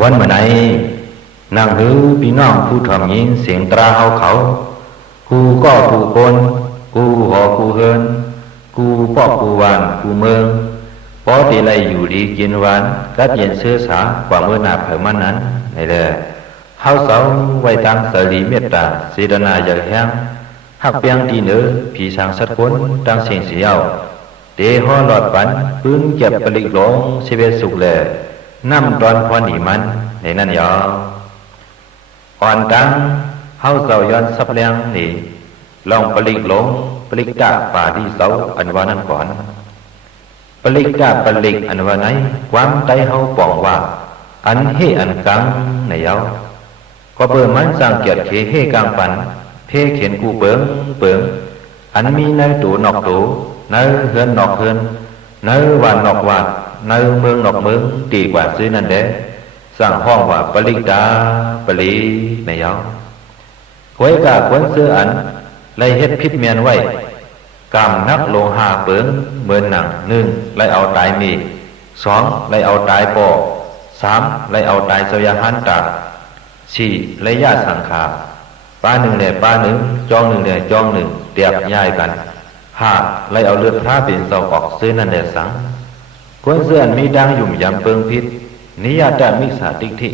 วันเมื่อไหนนางหือพี่น้องผู้ถ่อมยินเสียงตราเฮาเขากูก็กูคนกูหอกูเฮินกูปอกกูวานกูเมืองพอที่ไรอยู่ดีกินหวานกัดเย็นเสื้อสากว่าเมื่อนาเผยมันนั้นนี่แหละเฮาเสาไว้ทางสรีเมตตาสีดนาอยากแห้งหักเปียงดีเนื้อผีสางสัตว์คนดังเสียงเสียวเดหอหลอดปันปืนเก็บปลิกหลงชีวิตสุขแลน้ำตอนพอหนีมันในนั้นยออ่อนตังเฮาเสาย้อนสับเลียงนี่ลองปลิกหลงปลิกดาป่าที่เสาอันว่านั้นก่อนปลิกดาปลิกอันว่าไหนความใจเฮาปองว่าอันเฮอันกังในยาวก็เบิ่มมันสร้างเกียรติเฮกังปันเพเขียนกูเปิงอันมีในตูนอกตูในเฮือนนอกเฮือนในวานนอกวานในเมืองนอกเมืองดีกว่าซื้อนั่นเด้สร้างห้องว่าปลิกดาปลีในยาวหวยกาควรซื้ออันไล่เฮ็ดพิษเมียนไว้กำนักโลหะเปิงเหมือนหนังหนึ่งไล่เอาตายมีสองไล่เอาตายปอสามไล่เอาตายเสยหันตาสี่ไล่ญาสังขาป้าหนึ่งเนี่ยป้าหนึ่งจองหนึ่งเนี่ยจองหนึ่งเตียบย้ายกันห้าไล่เอาเลือดพระเป็นเสาออกซื้อนั่นแหละสังควรเสื่อนมีดังยุ่มยำเปิงพิษนิยาตามิสาติทิ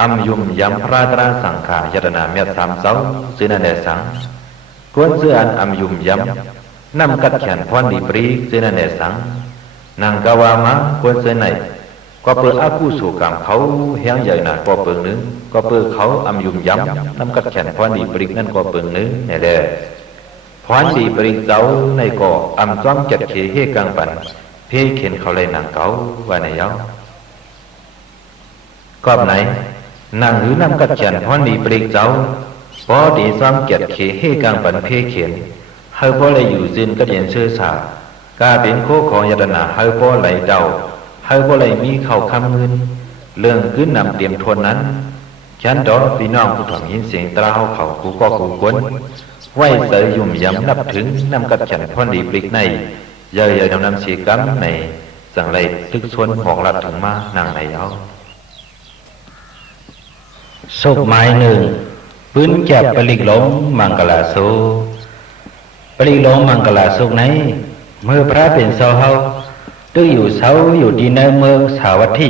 อัมยุ่มยำพระตราสังขายตนาเมียสามเสาซื้อนั่นแหละสังควรเสื่อนอัมยุ่มยำนำกัดแขนพรดีปรีซื้อนั่นแหละสังนางกาวามะควรเสื่อไหนก็เปิดอากูสู่กรรมเขาแห้งใหญ่หนาก็เปิงนึงก็เปิดเขาอัมยุ่มยำนำกัดแขนพรดีปรีนั่นก็เปิงนึงเนี่ยแหละพรดีปรีเจ้าในก็อัมจ้อมจัดเขเฮกังปันเพ่เข็นเขาเลยนางเก่าว่าในเย้ากอบไหนนางหือนำกัดแขนพรดีปรีเจ้าพอดีซ้อมเกียรติเขเฮกังปันเพ่เขียนเฮาพอเลยอยู่จินก็เย็นเชื่อสากาเป็นโคของยตนาเฮาพอไหลเดาเฮาพอเลยมีเข่าคำเงินเรื่องขึ้นนำเตรียมทนนั้นฉันดอพี่น้องผู้ถ่อมยินเสียงตราเขากูก็กูกวนไหวเสยยุ่มยำนับถึงนำกัดฉันพรดีปริกในเยอะๆนำสีกัมในสังไรทึกชวนหอกหลัดถึงมานางในเย้าศพไม้หนึ่งปืนแก็บปลิกหลงมังกลาโซปลิกหลงมังกลาโซไหนเมื่อพระเป็นเสาเฮาตื้ออยู่เสาอยู่ดีในเมืองสาวัตถี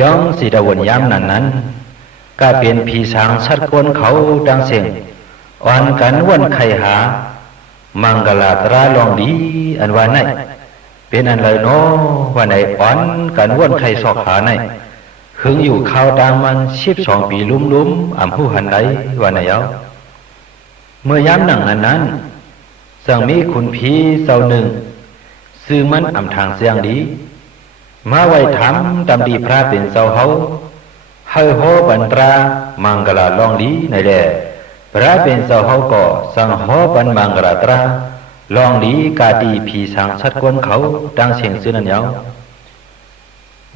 ย้องสีดาวนย้ำนั้นก็เป็นผีสางชัดกวนเขาดังเสียงอ่อนกันวนไข่หามังกลาตราลองดีอันว่าไหนเป็นอันเลยเนาะว่าไหนอ่อนกันวนไข่สอกหาไหนหึงอยู่ข้าวดังมัน12 ปีลุ้มๆอ่ำผู้หันใดว่าไหนเอาเมื่อย้ำหนังนั้นสั่งมีคุณผีเสาหนึ่งซื้อมันอ่ำทางเสียงดีมาไว้ถามดำดีพระเป็นเสาเฮาเฮาโหบันตรามังกลาลองดีในแลพระเป็นเสาเฮาก็สั่งโหบันมังกลาตราลองดีกาดีผีสางชัดกวนเขาดังเสียงซื้อนั่นเยา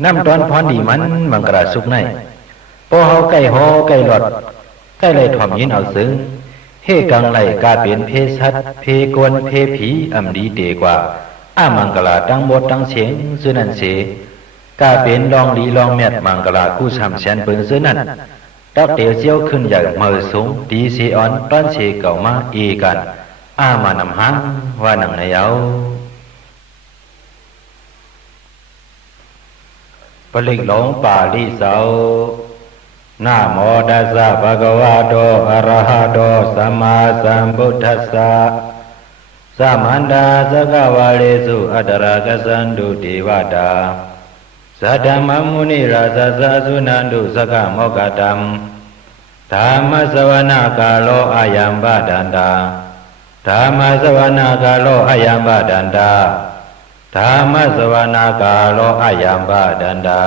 น้ำตอนพรดีมันมังกลาสุกในพอเฮาใกล้หอใกล้หลอดใกล้เลยถ่อมยินเอาซึ้งเฮกังไหลกาเป็นเพสัตเพกวนเพผีอ่ำดีเดกว่าอามังกลาตั้งบทตั้งเสียงซื้อนั่นเสกาเป็นลองดีลองแมดมังกลากู้สามแสนเปิงซื้อนั่นดับเตียวเจียวขึ้นใหญ่เมื่อสูงดีเสียอ่อนต้อนเสเก่ามาเอกันอามานำหางว่าหนังในเอาปลิกหลงป่าลิเสานะโมตัสสะภะคะวะโตอะระหะโตสัมมาสัมพุทธัสสะสัมมันตาสกวาเลสุอัตตรกัสสันตุเทวตาสัทธมมุนิราชสะสุนันตุสกโมกขตัมธรรมสวนาคาโลอายัมบาดันตาธรรมสวนาคาโลอายัมบาดันตาธรรมสวนาคาโลอายัมบาดันตา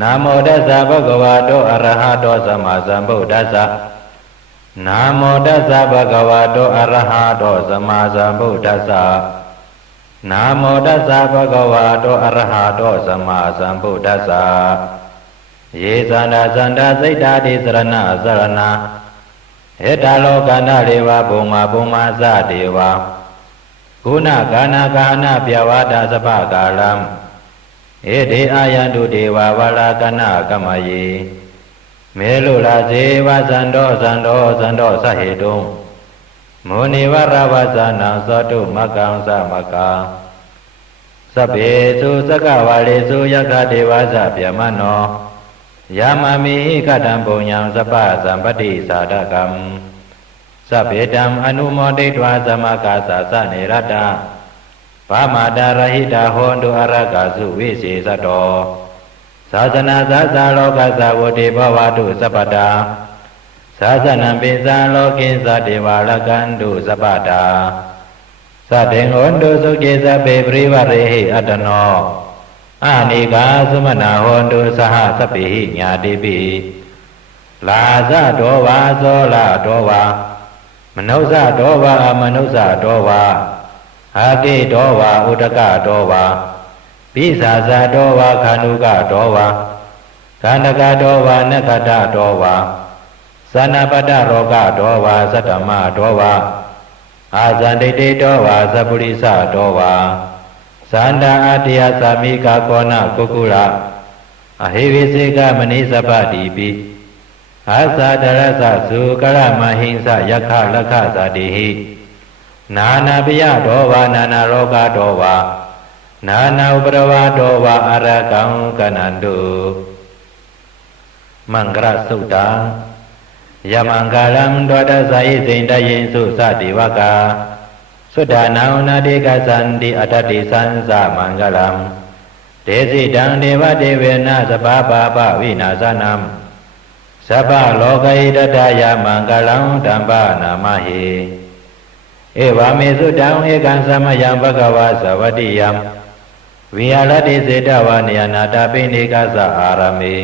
นะโมตัสสะภะคะวะโตอะระหะโตสัมมาสัมพุทธัสสะนะโมตัสสะภะคะวะโตอะระหะโตสัมมาสัมพุทธัสสะนะโมตัสสะภะคะวะโตอะระหะโตสัมมาสัมพุทธัสสะเยสันดาสันดาสิตาติสรณะสรณะเหตาโลกานาเรวะภูมิสะเทวะกุณกานาเปียวาดาสภากาลัม เอเดอายันตุเทวาวาลากนะกัมมเยเมลุลาเสวะสันโดสันโดสันโดสเหตุงโมนิวราวาสานังสตุมกังสมกังสัพเพสุสกวาเลสุยัคฆเทวาสะเปียมโนยามามิกตัมปุญญังสัพพะสัมปติสาดกัมสัพเพตัมอนุโมทิตวาสมกาสสะเนรตาปามาดารหิตาโหนตุอรกาสุวิเศษโตศาสนาสาสาโลกัสสะวุติภวตุสัพพตาศาสนังปิสาโลกิสเทวาลกันตุสัพพตาสัตถิงโหนตุสุขิสัพเพปริวาเรหิอัตโนอานิกาสุมนาโหนตุสหสัพพิหิญาติปิลาสะโตวาโสลาโตวามนุสะโตวาอมนุสะโตวาอาเกโตวาอุตกะโตวาปิสาสะโตวาคานุกะโตวาคันธกะโตวานคตะโตวาสนาปตะโรกะโตวาสัตตมะโตวาอาสันติเตโตวาสัพพุริสะโตวาสันดาอติยสามิกาโกนะกุกุลาอหิวิสิกามณิสัพพติปิอาสาดรสะสุกรมหิงสะยัคขลัคขสติหินานาปิยโตวานานาโรกะโตวานานาอุปรวาโตวาอรกังกนันตุมังกรสุตตายมังกลัมโดดสายสินทยินสุสติวกาสุดานานาติกสันติอัตติสันสมังกลัมเตสิดังเทวเทเวนะสภาปะปะวินาสนัมสัพพะโลกัยตถายมังกลังธัมปะนามหิเอวามิสุตังเอกังสัมมยังภะคะวะสวัสดิยังวิหารติเสตวะนิยนาตปิณิกัสสะอารามิ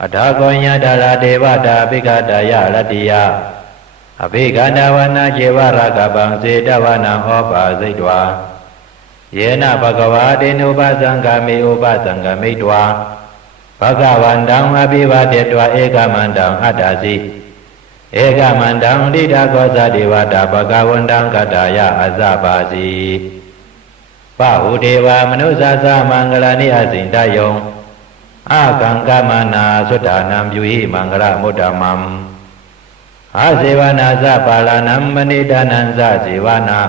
อัฏฐโกญญาดาลาเทวตาภิกขตายะรติยะอภิกขณวนาเจวรากบังเสตวะนังโอปาสิตวาเยนะภะคะวะเตนุปสังฆามิอุปสังฆมิตวาภะคะวันตังอภิวาเทตวะเอกมันตังอัตถสิเอกมันตังดิดาโกสเทวตาภะคะวันตังกัตตายะอัสสะปาสีปะหุเทวามนุสสะสมังกลานิอสินทยงอากังกามนาสุทธานัมยุหิมังกลมุตตมัมอาเสวนาสะปาลานัมมณิดานันสะเสวนา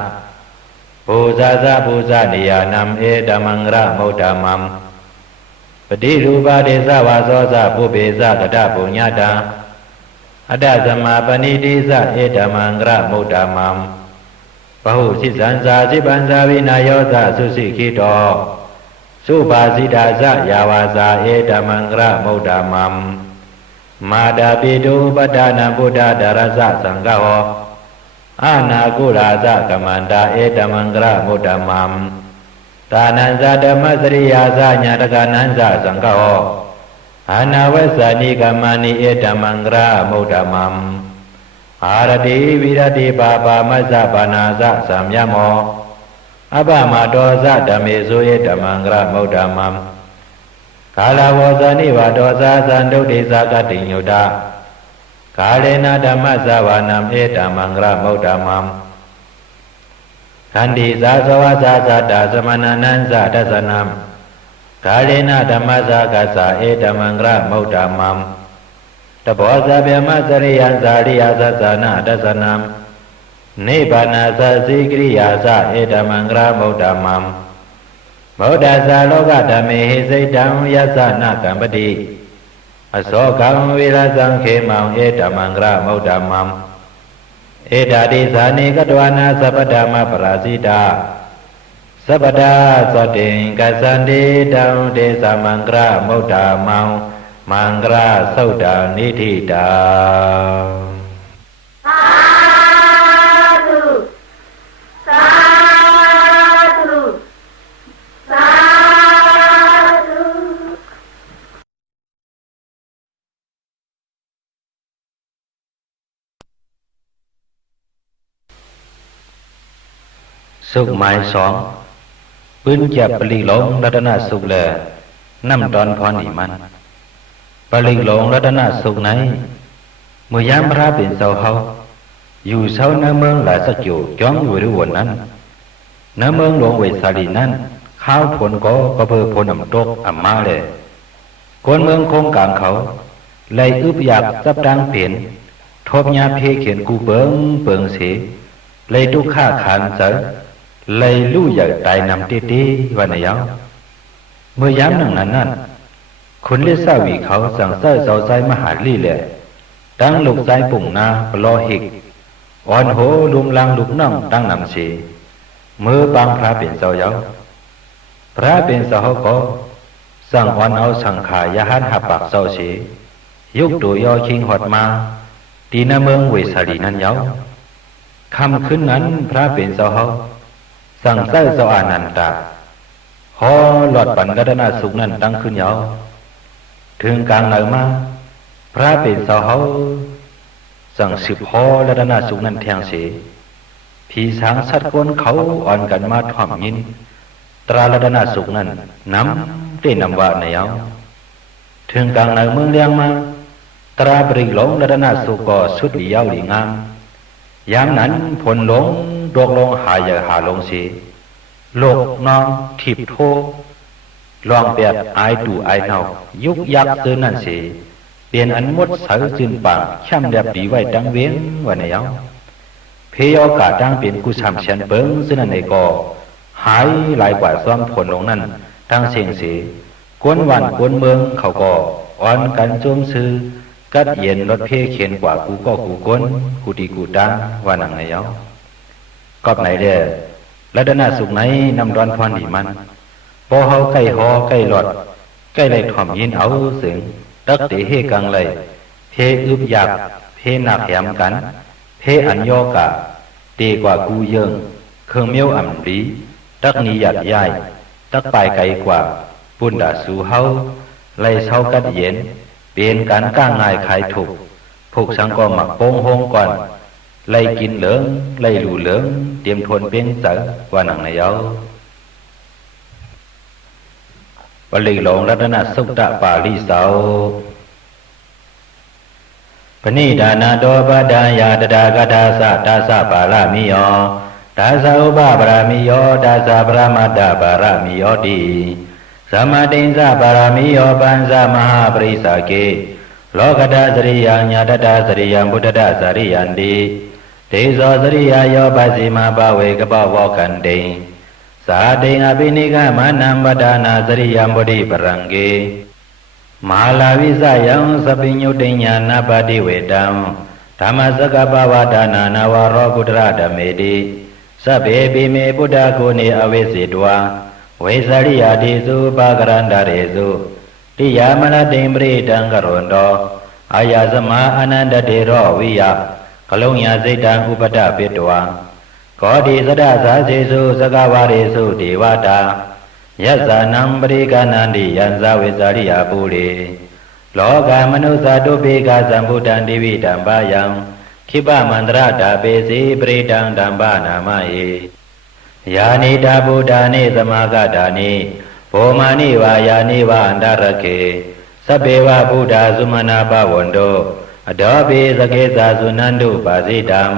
ภูซาสะภูซานิยานัมเอตมังกลมุตตมัมปฏิรูปาเดสวาโสสะปุเบสะกตปุญญาตาอัตตสมาปณิติสะเอตมังกลมุตตมัมปะหุสิสันสาสิปันสาวินาโยสะสุสิขิโตสุภาสิตาสะยาวาสาเอตมังกลมุตตมัมมาดาปิตุปทานาพุทธดารสะสังฆโหอานาคุราสะกัมมันตาเอตมังกลมุตตมัมตานันสะธรรมสริยาสะญาตกานันสะสังฆโหอานาวัสสานิกัมมานิเอตมังกลมุตตมัมอารติวิรติปาปามัสสะปานาสะสัมยโมอปมาโตสะธรรมิสุเอตมังกลมุตตมัมกาลาวสานิวาโตสะสันตุติสะกติญุตากาเลนะธรรมสวานัมเอตมังกลมุตตมัมขันติสาสวะสะสัตตสมนานันสะทัสสนัมกาเลนะธรรมสะกัสสะเอตมังกลมุตตมัมตโพสะเปมะสริยันสาริยสัสสนะทัสสนัมนิพพานาสสิกริยาสะเอตมังกลมุตตมัมโมดัสสะโลกธรรมิหิสิตังยัสสะนะกัมปติอโศกังวิรสังเขมังเอตมังกลมุตตมัมเอตติสานิกตวานาสัพพธรรมปราสิตาสัพพดาสติงกัสสันติตังเตสะมังกลมุตตมังมังกลสุตตานิธิตาสาธุสาธุสาธุ สุขหมายสองปืนจับปลีหลงรัตนสุขแลน้ำตอนพรอีมันปลีหลงรัตนสุขไหนเมื่อยามพระเป็นเสาเฮาอยู่เสาในเมืองหลายสักอยู่จ้องอยู่ด้วยวันนั้นในเมืองหลวงเวสาลีนั้น ข้าวผลก็เพื่อผลน้ำตกอ่ำมาเลยคนเมืองคงกลางเขาเลยอึบอยากจับดังเปลี่ยนทบยาเพเขียนกูเปิงเสียเลยทุกข้าขานเจอเลยลู่ใหญ่ตายนำเตี้วันไหนเอาเมื่อย้ำหนังนั้นคนเลี้ยสาวีเขาสั่งเส้าเสาใจมหาลีเลยตั้งลูกใจปุ่งนาปลอหิกอ่อนโหลุมลังลูกน้องตั้งนำเสียมือบางพระเป็นเจ้าเยาพระเป็นสาวก็สั่งอ่อนเอาสังขายาหันหับปากเศร้าเสียยุกตัวยอชิงหอดมาตีนาเมืองเวสาลีนั้นเยาคำขึ้นนั้นพระเป็นสาวสั่งเส้าเจ้าอานันตาหอหลอดปันรัตนาสุขนั้นตั้งขึ้นเยาถึงกลางเหนือมาพระเป็นสาวสั่งสืบหอรัตนาสุขนั้นแทงเสียผีสางสัตว์ก้นเขาอ่อนกันมาถ่อมยินตรารัตนาสุขนั้นน้ำได้นำว่าในเอาถึงกลางเหนือเมืองเลี้ยงมาตราบริหลงรัตนาสุขก็สุดวิยาวหลีงามยามนั้นผลหลงดอกลงหายหาลงเสียโลกน้องทิพโทลองแบบอายดูอายเนายุกยักเตือนนั่นเสียเปลี่ยนอันมดเสือจืนปากช่ำแบบดีไว้ดังเว้นวันในเอาเพยอกาดังเป็นกุศลเชียนเปิงซึ่งนั่นเองก็หายหลายกว่าซ้อมผลลงนั้นทั้งเสียงเสียกวนวันกวนเมืองเขาก็อ่อนกันโจมซื้อกัดเย็นรถเพเขียนกว่ากูก็กูก้นกูดีกูดังว่าหนังไงเอากอบไหนเด้อและด้านหน้าสุขไหนนำร้อนพรดีมันพอเฮาใกล้หอใกล้หลอดใกล้เลยถ่อมยินเอาเสียงตักเตเฮกังเลยเพอึบอยากเพหนักแหมกันเพอันยอกะตีกว่ากูเยิงเครื่องเมียวอ่ำดีตักนี้หยัดย่ายตักปลายไกลกว่าปุ่นดาสู่เฮาไล่เช้ากัดเย็นเปลี่ยนการก้างง่ายขายถูกผูกสังก็หมักโป้งโฮงก่อนไล่กินเหลืองไล่หลู่เหลืองเตรียมทนเป้งเสือว่าหนังในเอาปลีหลงรัตนสุตตะปาลิเสาปณิดานาโดปดายาตดากทาสะตาสะปารามิโยตาสะอุปปารามิโยตาสะปรมัตถปารามิโยติสัมมาติสะปารามิโยปัญสมหาปริสาเกโลกตาสริยังญาตตาสริยังพุทธตาสริยันติเตโสสริยโยปัสสิมาภเวกปวกันติสาติอภินิกามนัมปดานาสริยังบุริปรังเกมหาลาวิสยังสปิญญุติญาณปฏิเวตังธรรมสกปวดานานาวโรกุตระธเมติสัพเพปิเมพุทธกุณิอเวสิตวาเวสริยติสุปากรันดาเรสุติยามนติมปริตังกรุณโตอายาสมาอนันตเตโรวิยะกลุญญาสิตังอุปตะปิตวาโกติสดาสาเสสุสกวาเรสุเทวตายัสสานังปริกานันติยันสาเวสาริยาปุเรโลกามนุสาตุเปกาสัมพุทธันติวิตัมปายังขิปะมันตระตาเปสีปริตังตัมปานามาเยยานิตาบุตานิสมากตานิโภมานิวายานิวาอันตรเคสัพเพวะพุทธาสุมาณาภวันโตอโดปิสเกสาสุนันตุปัสสิตัม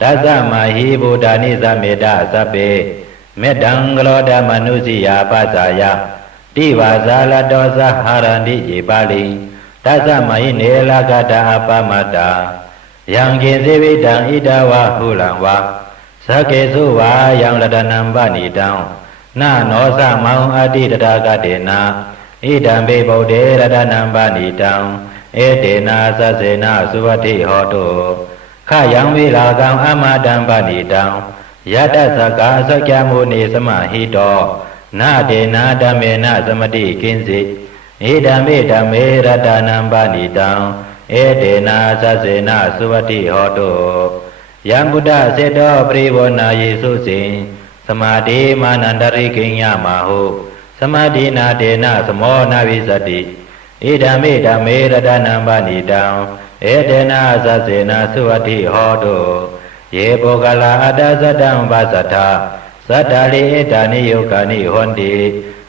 ตัสสะมาหิบุตานิสัมเมตตาสัพเพเมตตังกโลดมนุสิยาปัสสายะติวาสาลโตสหารันติอิปาลิตัสสะมาหิเนลกตาอปมัตตายังเกสิวิตังอิดาวะหุลังวะสเกสุวายังรัตนัมปณิตังนาโนสะมังอติตถากเตนะอิดัมเปโพเดรัตนัมปณิตังเอเตนะสัสเสนะสุวัติโหตุข้ายังวิลากังอมาดัมปณิตังยะตัสสกาสัจจมุนีสมาหิโตนาเตนะธัมเมนะสมติกินสิอิดัมเปธัมเมรัตนัมปณิตังเอเตนะสัสเสนะสุวัติโหตุยัมพุทธเสโตปริวนาเยสุสิสมาธิมานันตริกิญญามาหุสมาธินาเตนะสโมนาวิสติอิดัมเปธัมเมรัตนัมปณิตังเอเตนะสัสเสนะสุวัติโหตุเยโภกลาอัตตสัตตังปัสสัทธาสัตตาลิเอตานิโยกานิหนติ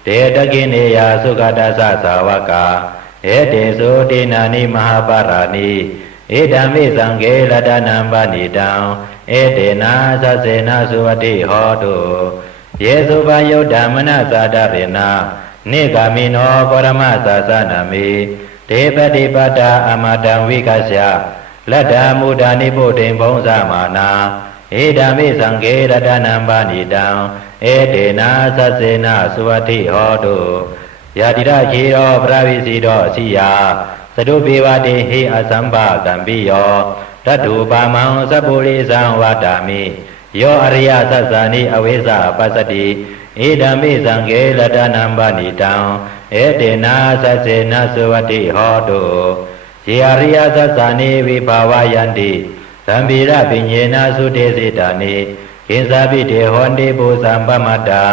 เตตกิเนยาสุขตัสสะสาวกาเอเตสุตินานิมหาปารานิเอตัมเมสังเกรัตนัมปณิตังเอเตนะสัสเสนะสุวัติโหตุ ယေသုဘယုတ်ဓမ္မနသာဒရေနာနေဂာမိနောပရမသာသနာမိဒေပတိပတ္တာအမတံဝိကရှလတ္တမုဒ္ဒာနိဗုဒ္ဓေဘုံဇမာနာဧဓမ္မိသံဃေရတနံပါဏိတံဧတေနာသစ္စေနသုဝတိဟောတုယာတိရခေရောပရဝိစီတောအစီယသတုပိဝတိဟိအသံဘကံပိယောတတုပါမံသဗ္ဗုရိသံဝတ္တာမိယောအရိယသစ္စာနိအဝိဇ္ဇပစ္စတိဧဓမ္မိသံဃေရတနံပါဏိတံဧတေနာသစ္စေနသုဝတိဟောတုယေအရိယသစ္စာနိဝိဘာဝယန္တိသံဗိရပညေနာသုတေစေတာနိကိသပိတေဟောတိပုသံပမတ္တာ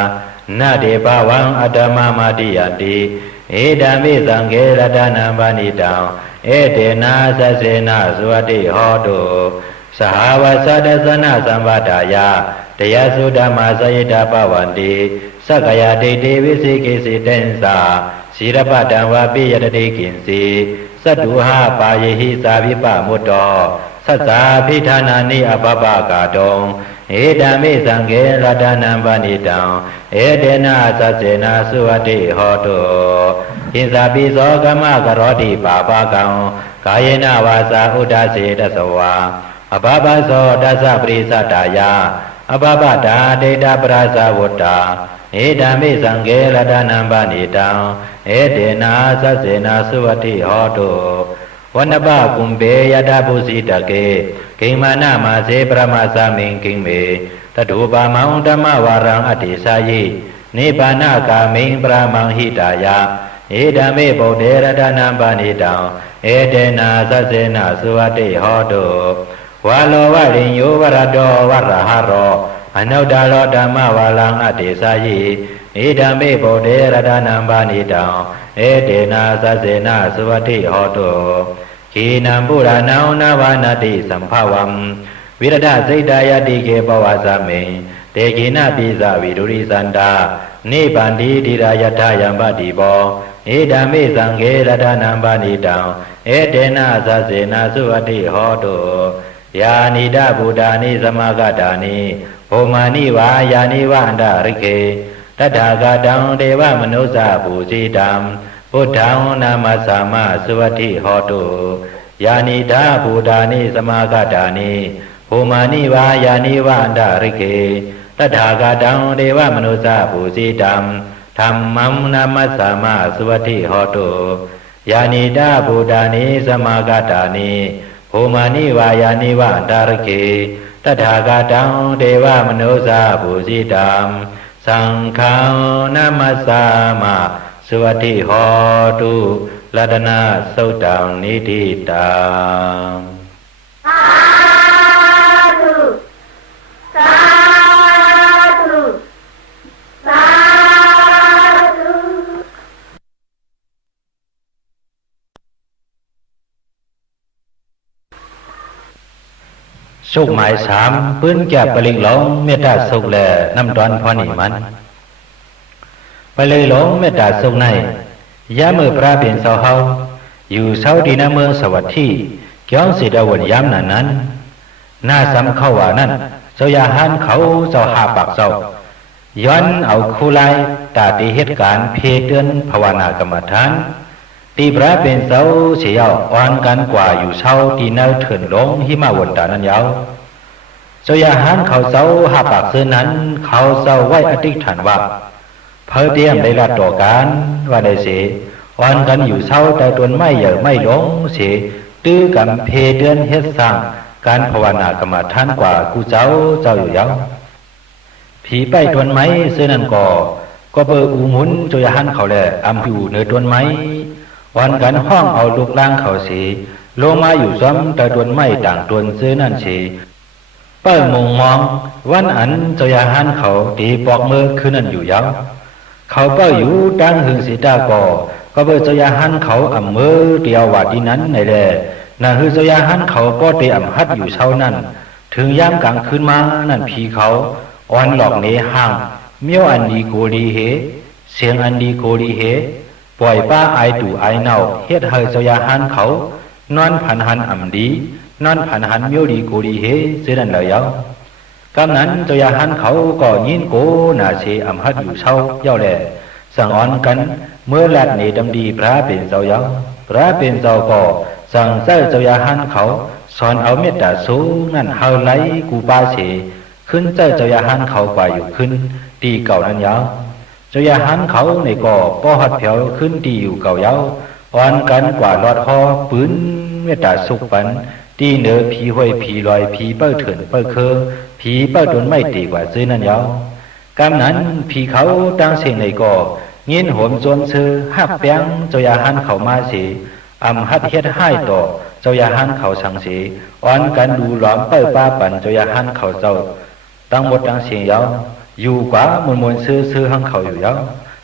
နတေဘဝံအတ္တမမတိယတိဧဓမ္မိသံဃေရတနံပါဏိတံဧတေနာသစ္စေနသုဝတိဟောတုသဟာဝသတ္တသနာသံဝတ္တာယတရားစုဓမ္မသယတပဝန္တိသက္ကယဒိဋ္ဌိဝိသိကိစေတံသာစီရပတံဝပိယတတိကိဉ္စီသတ္တုဟပါယေဟိသာဝိပမုတ္တောသစ္စာဖိဌာနာနိအပပကာတုံဧဓမ္မိသံဃေရတနံပါဏိတံဧတေနသစ္စေနသုဝတိဟောတုဣဇာပိဇောကမကရောတိပါပကံကာယေနဝါစာဥဒ္ဒစေတသဝါအဘဘဇောတသပရိသတ္တာယအဘဘတာဒိဋ္ဌပရဇဝတ္တာဧဓမ္မိသံဃေရတနံပါဏိတံဧတေနာသစ္စေနသုဝတိဟောတုဝနပကုံပေယတပုစီတကေဂိမာနမစေပရမသမင်ကိမေတတုပါမံဓမ္မဝါရံအတ္တိစာယိနိဗ္ဗာနကာမိံပရမံဟိတာယဧဓမ္မိဗုဒ္ဓေရတနံပါဏိတံဧတေနာသစ္စေနသုဝတိဟောတုဝါလောဝရိညောဝရတောဝရဟရောအနုတ္တလောဓမ္မဝါလံအတ္တိစာယိဧဓမ္မိဗုဒ္ဓေရတနံပါဏိတံဧတေနာသစ္စေနသုဝတိဟောတုခေနံပုရဏံနဝနာတိသံဖဝံဝိရဒစိတ်တယတိကေပဝသမေတေကိနပိဇဝိဒုရိသန္တာနိဗ္ဗန္တိတိရာယထယံပတိဘောဧဓမ္မိသံဃေရတနံပါဏိတံဧတေနသစ္စေနသုဝတိဟောတုယာနိဒဗုဒ္ဓာနိသမဂတာနိဘုမာနိဝါယာနိဝန္တရိခေတထာဂတံဒေဝမနုဿပုစီတံဘုဒ္ဓံနာမသမသုဝတိဟောတုယာနိဒဗုဒ္ဓာနိသမဂတာနိဘုမာနိဝါယာနိဝန္တရိခေတထာဂတံဒေဝမနုဿပုစီတံဓမ္မံနာမသမသုဝတိဟောတုယာနိဒဗုဒ္ဓာနိသမဂတာနိဘုမာနိဝါယာနိဝန္တရိခေတထာဂတံဒေဝမနုဿပုစီတံသံဃံနမသမသုဝတိဟောတုလတနာသုတ်တံနိတိတံသာဓုသာဓုသာဓုสุขหมายสามปื้นแก่ปลิงหลงเมตตาสุขแลน้ำตอนพอนี่มันปลิงหลงเมตตาสุขในยามมือพระเป็นเสาเฮาอยู่เสาดีนาเมืองสวัสดีเกี่ยวสิดาวันยามนั้นหน้าซ้ำเข้าว่านั้นเจ้าอยาหันเขาเจ้าหาปากเจ้าย้อนเอาคู่ไล่ตาตีเหตุการณ์เพเตือนภาวนากรรมฐานตีพระเป็นเสาเสียวอ่อนกันกว่าอยู่เสาตีเนื้อเถินลงหิมาวนตานั้นยาวเจ้าอยาหันเขาเสาหาปากเสื้อนั้นเขาเสาไว้อธิษฐานว่าเพื่อเตรียมได้ละต่อการว่าได้เสียอ่อนกันอยู่เสาแต่ตนไม่เหย่อไม่หลงเสียตื้อกันเพเดือนเฮ็ดสร้างการภาวนากรรมฐานกว่ากูเจ้าอยู่ยาวผีไปตนไม้เสื้อนั้นก็เปิดอูหมุนเจ้าอยาหันเขาแหละอำอยู่เนื้อตนไม้อ่อนกันห้องเอาลูกล่างเขาเสียลงมาอยู่ซ้ำแต่ตนไม้ต่างตนเสื้อนั่นเสียเปิ้ลมองมองวันอันเจ้าอยาหันเขาตีปอกมือคืนนั้นอยู่ยาวเขาเป้าอยู่ดังหึงสีตาก็เปิดเจ้าอยาหันเขาอ่ำมือเดียวว่าดีนั้นในแหละนั่นคือเจ้าอยาหันเขาป้อเตอ่ำฮัดอยู่เช้านั้นถึงยามกลางคืนมานั่นผีเขาอ่อนหลอกเนห่างเมียวอันดีโกลีเฮเสียงอันดีโกลีเฮปล่อยป้าไอตู่ไอเน่าเฮ็ดให้เจ้าอยาหันเขานอนผันหันอ่ำดีนอนผันหันเมียวดีโกลีเฮเสียนั่นแล้ว กำนั้นจะยาหันเขาก็ยินโกนาเชอำหัดอยู่เช่าเย้าแหล่สั่งอ่อนกันเมื่อแลดในดำดีพระเป็นเจ้าเย้าพระเป็นเจ้าก็สั่งเจ้าจะยาหันเขาสอนเอาเมตตาสูงนั่นเฮาไหลกูปาเชขึ้นเจ้าจะยาหันเขากว่าอยู่ขึ้นตีเก่านั้นเย้าจะยาหันเขาในก็ป้อหัดเผาขึ้นตีอยู่เก่าเย้าอ่อนกันกว่าลอดหอปืนเมตตาสุกปันตีเหนือผีห้วยผีลอยผีเปิ้ลเถินเปิ้ลเคอผีเปิ้ลโดนไม่ตีกว่าซื้อนั่นเย้ากำนั้นผีเขาตั้งเสียงในก็เงินหวมจนซื้อหักแป้งเจ้ายาหันเขามาเสียอำหัดเฮ็ดให้ต่อเจ้ายาหันเขาสังเสียอ่อนกันดูหลอมเปิ้ลป้าปั่นเจ้ายาหันเขาเจ้าตั้งหมดตั้งเสียงเย้าอยู่กว่ามุนซื้อหังเขาอยู่เย้า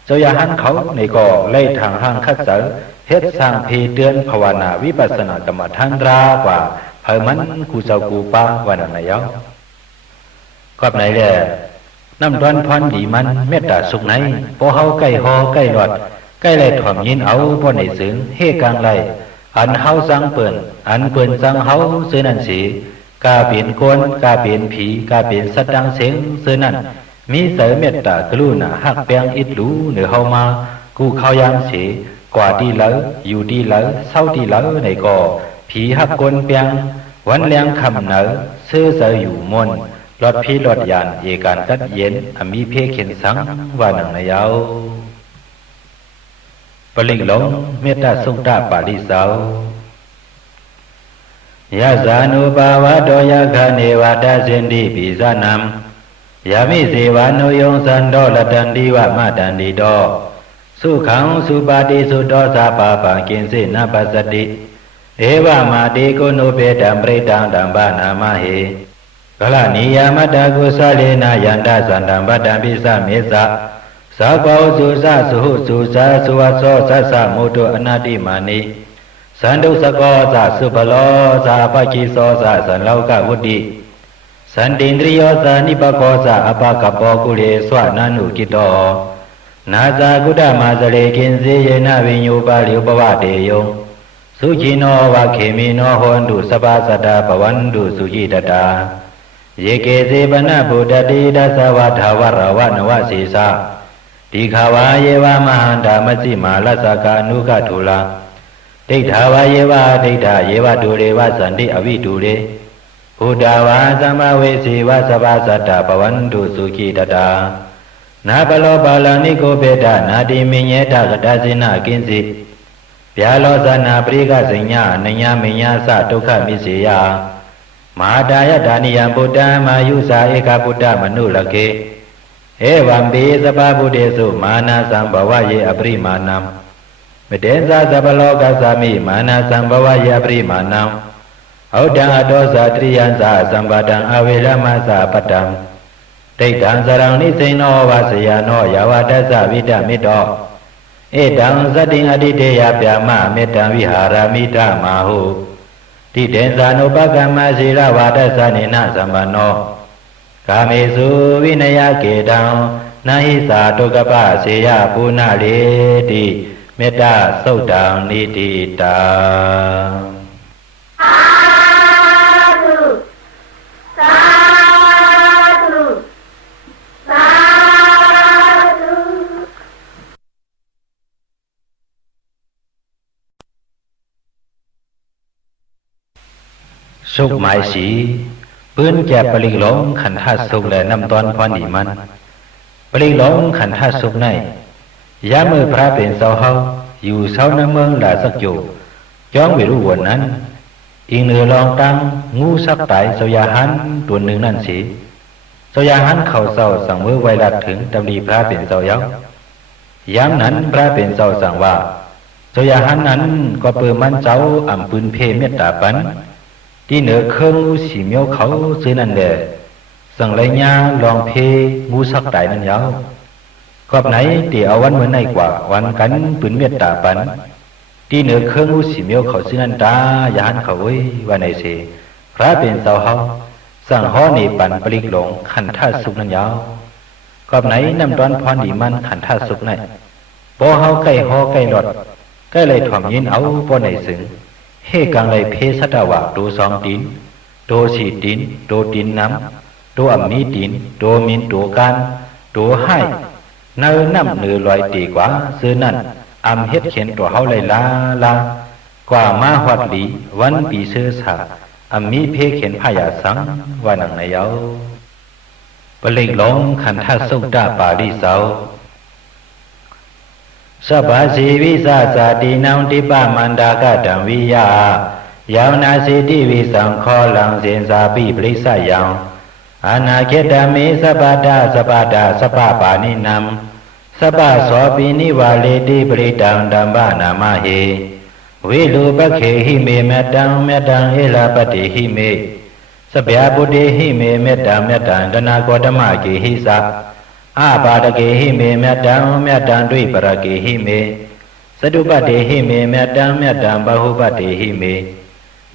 เจ้ายาหันเขาในก็ไล่ทางห้างคัดเสอเฮ็ดสร้างเพเตือนภาวนาวิปัสสนากรรมฐานรากว่าเพิ่มันกูเจ้ากูป้าวันนั้นเย้ากับไหนแหละน้ำดอนพรดีมันเมตตาสุขไหนพอเฮาใกล้หอใกล้หลอดใกล้ไหลถ่อมยินเอาบ่ในสึงเฮกลางไหลอันเฮาสังเปิ้นอันเปิ้นสังเฮาซื่อนั่นสิกาเปลี่ยนโกนกาเปลี่ยนผีกาเปลี่ยนสัตว์ดังเสียงซื่อนั่นมีเสเมตตากรุณาฮักแปงอิดรู้เหนือเฮามากูเข้ายามสิกว่าดีเหลออยู่ดีเหลอเศร้าดีเหลอในก็ผีฮักโกนแปงวันแรงคำเหนอซื่อเสอยู่มนรถพีรถยานเอการกัดเย็นมีเพเข็นสังว่านังนายาวปลิงหลงเมตตาสุตาปาริสาวยาสานุปาวะโดยคาเนวาดาสินดีปิสานามยามิเสวานุยงสันโดละตันดีวะมาตันดีโดสุขังสุปาติสุโตสาปาปังกินสินาปัสสติเอวะมาติโกนุเปตัมปริตังตัมปานามาเหกลานิยามตากุสาเลนะยันตสันตัมปตัมปิสะเมสะสาโกสุสะสุหุสุสะสุวัสโสสัสสะโมตุอนาติมานิสันตุสโกสะสุภโลสะปะกิโสสะสันโลกวุติสันตินทริโยสะนิปโกสะอปะกปโปกุเลสวนานุกิโตนาจากุดมาสเลกินสีเยนะวิญญูปาลิอุปวะเตโยสุจิโนวะเขมิโนโหนตุสปาสัตตาปวันตุสุจิตตาเยเกเสปนะปุตตติดัสสวะทาวรวะนวสีสาติขาวาเยวามหันตามสิมาลัสสกานุกทุลาติถาวาเยวาติถาเยวตุเรวะสันติอวิตุเรพุทธาวาสัมมาเวสีวะสปาสัตตาปวันตุสุจิตตานาปโลปาลานิโกเปตานาติมิเยตกตาสินากินสิဗျာလောဇနာပရိကစိညာနညာမညာစဒုက္ခမိစေယမဟာတာယဒါနိယံဗုဒ္ဓမာယုစာဧကဗုဒ္ဓမနုလကေဧဝံပေသဗ္ဗဗုတေစုမာနာသံဘဝယေအပရိမာဏံမတေဇာသဗ္ဗလောကသမိမာနာသံဘဝယေအပရိမာဏံဩဒံအတောဇာတရိယံဇာသံပါတံအဝေရမသပတံဒိဋ္ဌံဇရံနိစိနောဝဆယနောယဝတ္တသဝိတမေတ္တောဧတံသတ္တိအတိတေယဗျာမမေတ္တံဝိဟာရမိတမာဟုတိတေဇာနုပကမ္မစေရဝါဒသနေနသမ္ပန္နောကာမေစုဝိနယကေတံနာဟိသာဒုက္ခပစေယပုဏ္ဏလေတိမေတ္တသုတ်တံနိတိတာสุขหมายสีปืนแก่ปริกหลงขันธาสุขและนำตอนพรดีมันปริกหลงขันธาสุขในยามือพระเป็นเสาเฮาอยู่เสาในเมืองหลาสักอยู่จ้องไปรู้วันนั้นอีกเหนือลองตั้งงูสักไตเสยาหันตัวหนึ่งนั่นสีเสยาหันเข่าเสาสั่งมือไวรัดถึงดำรีพระเป็นเสาเย้ายามนั้นพระเป็นเสาสั่งว่าเสยาหันนั้นก็เปิดมันเจ้าอ่ำปืนเพเมตตาปันที่เหนือเครื่องงูสีเมียวเขาซื้อนั่นแหละสั่งไรญาลองเพงูสักไตนั่นเย้ากอบไหนตีเอาวันเมื่อไหนกว่าวันกันปืนเมตตาปันที่เหนือเครื่องงูสีเมียวเขาซื้อนั่นตาอย่าหันเขาไว้วันไหนเสพระเป็นเสาเฮาสั่งฮ้อนี่ปันปลิกหลงขันธาสุกนั่นเย้ากอบไหนนำตอนพรดีมันขันธาสุกไหนพอเฮาใกล้ฮ้อใกล้หลอดใกล้เลยถ่อมยินเอาพอไหนสึงเฮกังเลยเพสัตวะโดสองดินโดสีดินโดดินน้ำโด ตัวมีดินตัวมินตัวกันตัวให้เนื้อนำเนื้อลอยตีกว่าซื้อนั่นอำเฮ็ดเขียนตัวเฮาเลยลากว่ามาฮอดหลีวันปีซื้อสาอำมีเพเขียนพยาสังว่านังในเยาปลิกหลงขันทัสุดาปาลิเสาสบาสีวิสาสาตินังติปามันดากะตังวิยายาวนาสิติวิสังขอลังสินสาปิปริสะยังอนาเกตามิสัพพดาสัพพดาสัพพปานินัมสัพพโสปินิวาเลติปริตังดัมบานามะเหวิลูปะเขหิเมเมตังเมตังเอลาปติหิเมสัพพะปุติหิเมเมตังเมตังตนาโกตมะเกหิสะอาปาตเกหิเมเมตังด้วยปรเกหิเมสตุปติหิเมเมตังบาหุปติหิเม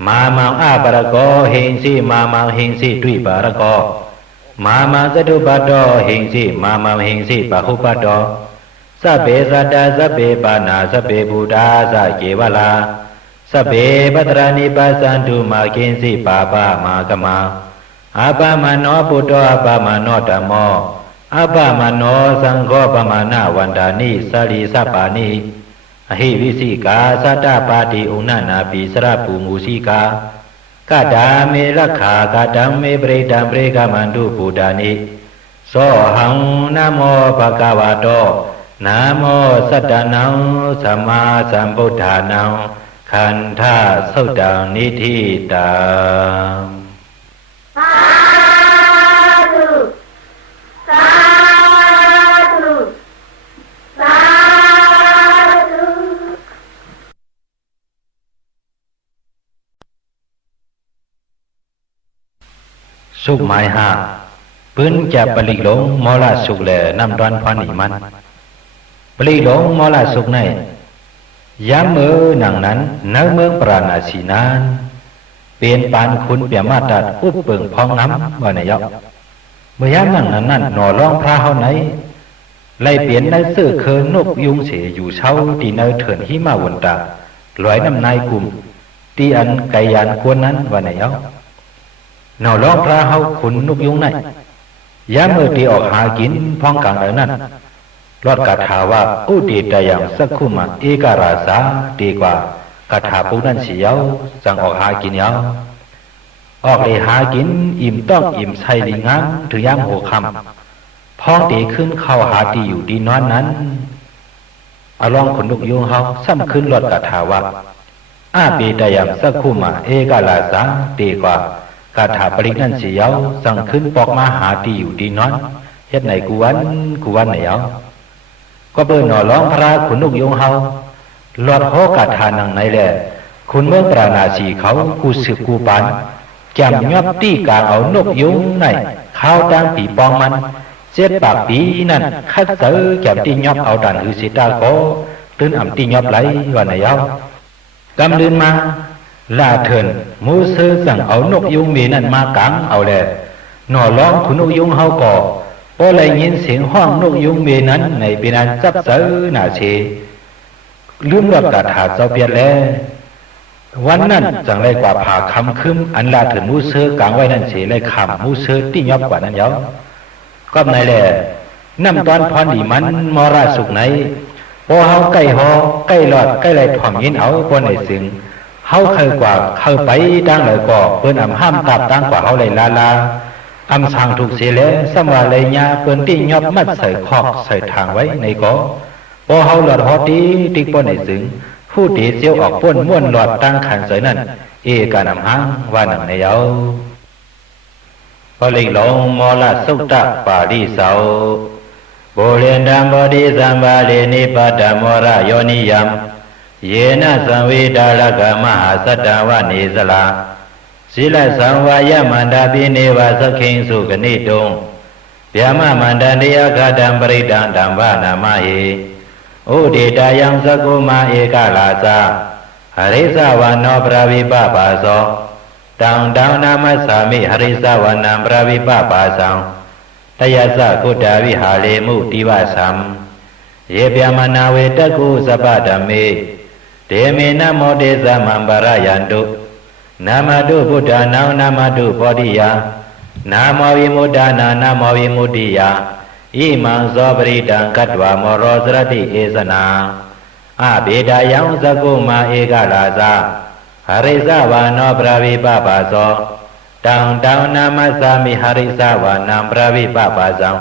มามังอาปรโกหิงสีมามังหิงสีด้วยปรโกมามังสตุปโตหิงสีมามังหิงสีบาหุปโตสัพเพสัตตาสัพเพปานาสัพเพบูดาสัพเกวลาสัพเพปัตรานิปัสสันตุมากินสีปาปามากมาอาปามโนปุตโตอาปามโนธัมโมอาปามโนสังโฆปมาณวันดานิสาลีสัปปานิอหิวิสิกาสัตตปาติอุณนาปิสระปูมูสิกากะดาเมรักขากะดัมเมปริดัมเปรกามันตุปูดานิโสหังนะโมภะคะวะโตนะโมสัตตานังสัมมาสัมพุทธานังขันธาสุตตังนิธิตังสาธุสาธุสาธุสุขหมายห้าปืนจะปลิกหลงมอลาสุขแลนำดอนพานิมันปลิกหลงมอลาสุขในย้ำมือหนังนั้นเนื้อเมืองปราณาสีนานเปลี่ยนปานคุณเปียมาตัดอุปเปิงพองน้ำว่าในยกเมื่อย้ำหนังนั้นหน่อร้องพระเฮาไหนไล่เปลี่ยนในเสื้อเคือนกยุงเสียอยู่เช้าตีเนอเถินหิมาวนตาลอยน้ำนายกลุ่มตีอันไกยานควรนั้นว่าในยกหน่อร้องพระเฮาขุนนกยุงไหนย้ำมือตีออกหากินพองกลางเหล่านั้นรอดกถาว่าอุติตยังสักขุมาเอกราสาดีกว่ากถาปูนั้นเสียวสั่งออกหากินยาวออกเลยหากินอิ่มต้องอิ่มใส่ลิงามถึงย่ำหัวคำพองตีขึ้นเข้าหาตีอยู่ดีนอนนั้นอลองขนลุกยุงเฮาซ้ำขึ้นรอดกถาว่าอาปีตยังสักขุมาเอกราสาดีกว่ากถาปรินั้นเสียวสั่งขึ้นปอกมาหาตีอยู่ดีนอนเฮ็ดไหนกูวันไหนเอาก็เบิ่นหน่อร้องพระขุนนกยุงเฮาหลอดโหกาทานังไหนแหละคุณเมืองปราณาสีเขากูสืบกูปานจำยอบตีกลางเอานกยุงไหนข้าวตั้งปีปองมันเจ็ดปากปีนั่นคัดเสือแกมตียอบเอาดันหือสิตาโกตื่นอ่ำตียอบไหลวันไหนเอากำลืนมาลาเถินมูเสือสั่งเอานกยุงมีนั่นมากางเอาแหละหน่อร้องขุนนกยุงเฮาก่อพอได้ยินเสียงห้องนกยุงเมนั้นในปีนั้นจับเสือหน้าเชลืมรอดกาถาเจ้าเปียดแล้ววันนั้นจังไรกว่าผ่าคำคืมอันลาถึงมูเสือกลางไว้นั่นเฉยไรคำมูเสือที่ยอบกว่านั้นเยาก็ในแหละน้ำตอนพรดีมันมอราสุกไหนพอเฮาใกล้หอใกล้หลอดใกล้ไรถ่อมยินเอาพอในสึงเฮาเคยกว่าเคยไปดังเลยก่อเปิ้นอำห้ามตับตั้งกว่าเฮาเลยลาอำสั่งถูกเสียแล้วสมาเลยญาเปิ้นที่ยอบมัดใส่คอกใส่ทางไว้ในก่อพอเฮาหลอดหอตีติ๊กป้นในสึงผู้ตีเสียวออกป้นม้วนหลอดตั้งขันเสยนั่นเอกานำหางว่าหนังในเยาพอลิกหลงมอลาสุตตะปาริเสาโบเรนดัมบดิสัมบาเลนิปตมรโยนิยัมเยนะสังเวดาลกมหาสัตตวะเนสลาศิลสังวายมันดาปิเนวะสขิงสุกนิตุงဗျာမမန္တန္တယခတံပရိဒံဓမ္မနာမဟိဥဒေတယံသကုမဧကလာသာဟရိသဝနောပရဝိပပါသောတံနာမသာမိဟရိသဝနံပရဝိပပါသံတယသကုတ္တဝိဟာလေမှုတိဝသံယေဗျမနာဝေတကုသဗ္ဗဓမ္မေဒေမေနမောတေသမံပရယန္တုနာမတုဗုဒ္ဓနာနာမတုပောဓိယ นาโมวิมุตตานาโมวิมุตติยาอิมังโสปริตังกัตวามโรสรติเอสนาอาเบดายังสกุมาเอกลาสาหริสาวานโพระวิปปาโสตังนามัสสามิหริสาวานังพระวิปปาสัง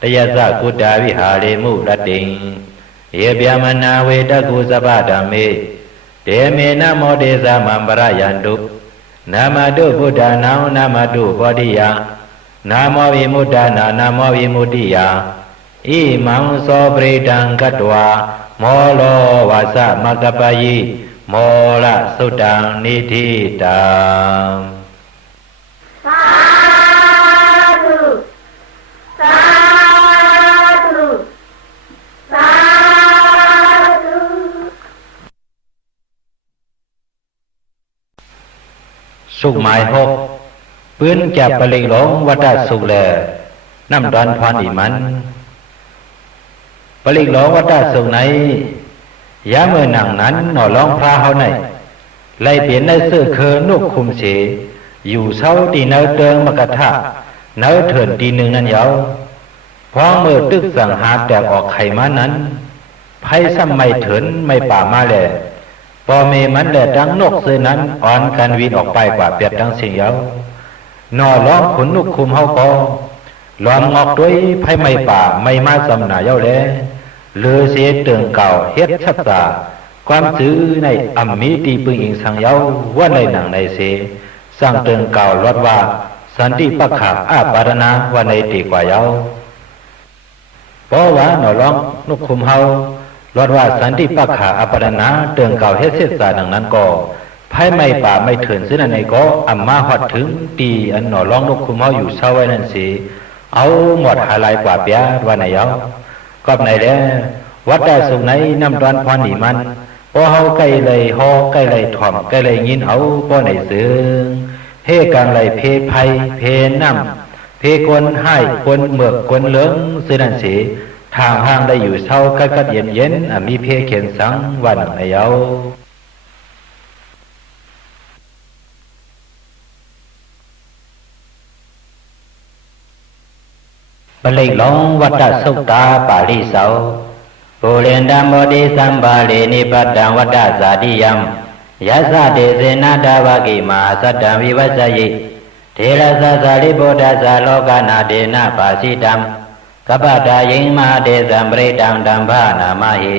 ตยสะกุตตาวิหาริมุรติงเยเปียมนาเวตกุสปะธัมเมเตเมนะโมเดสะมัมปรยันตุนามาตุพุทธานังนามาตุโพธิยานาโมวิมุตตานาโมวิมุตติยาอิมังโสปริตังกัตวาโมโลวาสะมกปะยิโมละสุตังนิธิตังสาธุสาธุสาธุสุขหมายหกปืนจับปลิงหลงวัดสุขแลน้ำดอนพรอีมันปลิงหลงวัดสุขไหนยามเมื่อหนังนั้นหน่อร้องพระเขาไหนไล่เปลี่ยนในเสื้อเคอนุกคุมเสอยู่เช้าตีเนื้อเติงมกะทะเนื้อเถินตีหนึ่งนั้นยาวพอเมื่อตึกสังหาแตกออกไข่มานั้นไพ่ซ้ำไม่เถินไม่ป่ามาแหละพอเมมันแหละดังนกเสือนั้นอ่อนกันวินออกไปกว่าเปียดดังเสียงยาวหน่อร้องขนนุกคุมเฮาก็ล้อมงอกด้วยไพ่ไม่ป่าไม่มาสำหนาเย้าแลเลือเสียเตืองเก่าเฮ็ดชัดสาความซื้อในอัมมีตีปึงอิงสังเย้าว่าในหนังในเสสร้างเตืองเก่าลดว่าสันติปักขาอาปารณาว่าในตีกว่าเย้าเพราะว่าหน่อร้องนุกคุมเฮาลดว่าสันติปักขาอาปารณาเตืองเก่าเฮ็ดเสษสาดังนั้นก็ไพ่ไม่ป่าไม่เถื่อนซึ่งในก็อัมมาฮอดถึงตีอันหน่อร้องนุกคุมเฮาอยู่เศร้าไว้นั่นสิเอาหมดหาลายกว่าเปียว่าในเย้าก็ในแล้วัดได้สุขไหนน้ำดอนพรนี่มันพอเฮาใกล้เลยฮอใกล้เลยถ่อมใกล้เลยยินเอาบ่ในเสืองเฮกังเลยเพไผเพน้ำเพกวนให้กวนเมือกกวนเหลืองซื่อนั่นสิทางห้างได้อยู่เศร้ากัดเย็นมีเพเขียนสังวันไอเยาปลิกหลงวัดสุตตาปาลิเสาปุเรนดัมโมติสัมบาลีนิปัตตังวัดสาธิยัมยัสสะเตเสนาดาวกิมาสัตตังวิวัสสยิเทระสะสาริโพธัสสะโลกานาเดนะปาสิตัมกัปปตายิงมาเดสัมปริตังดัมภานามาหิ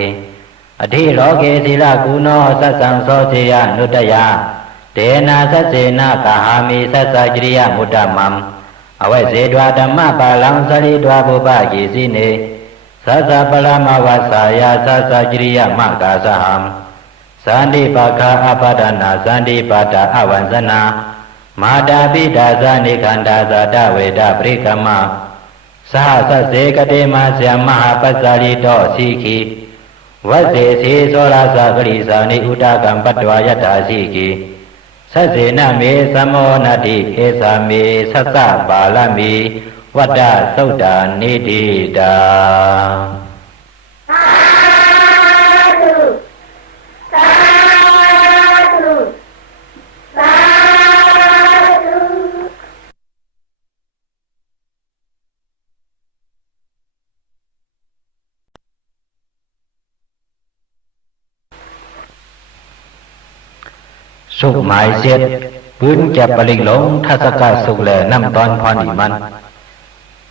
อธิโลเกศิลากุโนสัสสังโสเชยานุตยาเตนะสัสเสนะกหามิสัสสะจริยมุตตมัมอวัยเสดวาธรรมปาลังสริดวาบุปกิสิเนสัสสะปรามวัสสายาสัสสะจริยมกาสหัมสันติปะคาอปดานาสันติปตาอวันสนามาดาปิดาสานิคันดาสะดาเวดาปริกมะสหสัสเสกเตมาเสมหาปัสสาริโตสีขีวัสเสสีโสราสากริสานิอุตากัมปัตวายตาสีขีสัสเสนะเมสมโมนาติเอสาเมสัสสะบาลมีวัดดาสุตตานิธิตาสาธุสาธุสาธุสุขหมายเสียดปืนจับปลิงหลงทัศกาสุขแลน้ำตอนพรอีมัน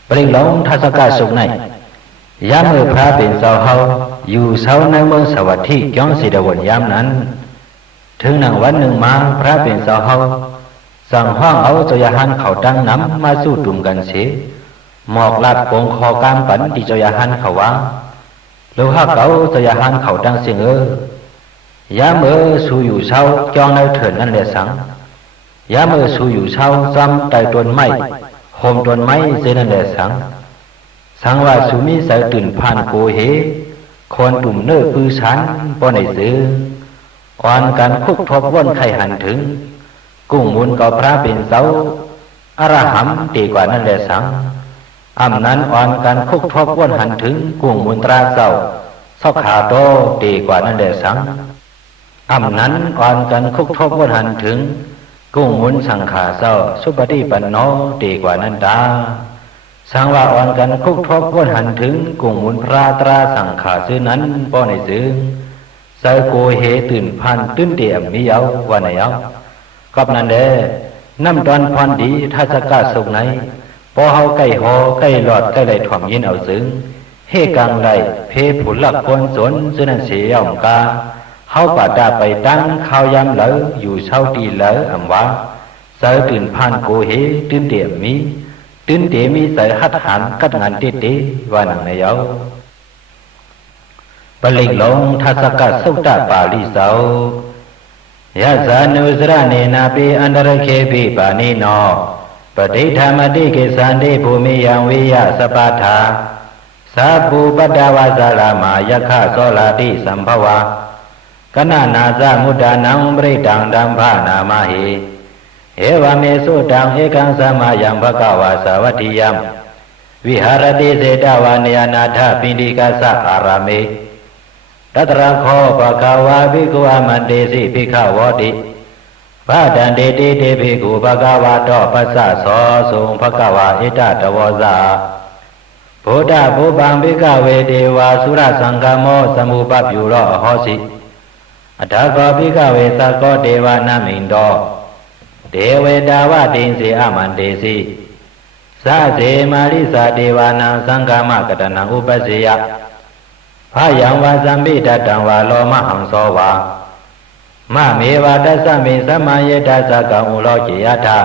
ปลิงหลงทัศกาสุขไหนยามเมื่อพระเป็นเสาเฮาอยู่เสาในเมืองสวัสดิ์จ้องสิดวนยามนั้นถึงหนังวันหนึ่งมาพระเป็นเสาเฮาสั่งห้องเอาเจ้าหันเขาตั้งน้ำมาสู้ตุ่มกันเสียหมอกลัดโป่งคอกามปันที่เจ้าหันเขาว่าโลหะเก่าเจ้าหันเขาตั้งเสียงยามเมื่อสู้อยู่เสาจ้องในเถิดนั่นแหละสังยามเมื่อสู้อยู่เสาซ้ำไต่ต้นไม้โฮมต้นไม้เสียนั่นแหละสังว่าสุมิสายตื่นผ่านโกเหคนตุ่มเนื้อปือฉันปอในซื้ออ่อนการคุกทบว่นไข่หันถึงกุ้งมุนกับพระเป็นเสาอรหัมตีกว่านั่นแหละสังอำนั้นอ่อนการคุกทบว่นหันถึงกุ้งมุนตราเสาซอกขาโตตีกว่านั่นแหละสังอำนั้นอ่อนการคุกทบว่นหันถึง กุ้งมุนสังขาเศร้าสุปฏิปันโนดีกว่านั้นตาสังว่าอ่อนกันคุกทบก้นหันถึงกุ้งมุนพระตราสังขาซื้อนั้นป้อในซึ้งเสาโกเหตื่นพันตื้นเดี่ยมมีเอาว่าไหนเอากับนั้นเด้น้ำตอนพรดีทัศกาสุกไหนพอเฮาใกล้หอใกล้หลอดใกล้ไหลถ่อมยินเอาซึ้งเฮกังไหลเพผุหลักคนสนซึ่งนั้นเสียองกาเฮาป่าดาไปตั้งข้าวยำเหลออยู่เช่าตีเหลออ่ำวะเสาตื่นพันโกเหตื้นเดี่ยมมีตื้นเดี่ยมีใส่หัดหันกัดงานเตว่าหนังในเอาปลิกลงทัศกาสุตตาปาลิเสายะสานุสระเนนาปิอันตรเคปิปานิโนปฏิธรรมติกิสันติภูมิยังวิยะสปาธาสาภูปัตตวาสารามายะคะโสลาติสัมภวากนานาสามุตตานังปริตังดัมภานามาหิเอวเมสุตังเอกังสมายังภะคะวาสาวัตถิยัมวิหารติเสตวาเนยนาถปิณิกาสะอารามิตัตระโคภะคะวาภิกขุอมันเตสิภิกขวติพระดันเตติเตภิกขุภะคะวะโตปัสสะโสสุงภะคะวะอิตตวโสโพธภูปังภิกขเวเทวาสุรสังฆโมสมุปปยุโรอโหสิอัฏฐโกภิกขเวสักโกเทวานามินโตเทเวตาวะติงสิอามันเตสิสาเสมาริสาเทวานังสังฆมกตนังอุปสิยะพายังวาสัมปิตตังวาโลมหังโสวามะเมวะตัสสะมิสัมมาเยตัสสะกังอุโลจิยถา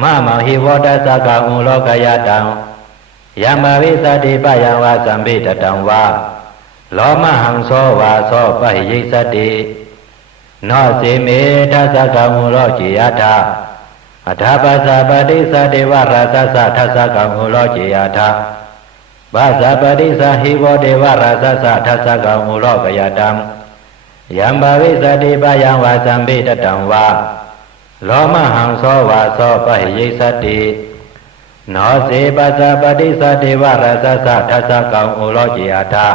มะมังหิวตัสสะกังอุโลกยตังยัมบวิสติปยังวาสัมปิตตังวาโลมหังโสวาโสปะหิยิสติโนสิเมตัสสะกังอุโลจิยถาอัฏฐปัสสะปฏิสะเทวราสัสสะทัสสะกังอุโลจิยถาปัสสะปฏิสะหิวเทวราสัสสะทัสสะกังอุโลกยตังยัมบวิสติปยังวาสัมปิตตังวาโลมหังโสวาโสปะหิยิสติโนสิปัสสะปฏิสะเทวราสัสสะทัสสะกังอุโลจิยถา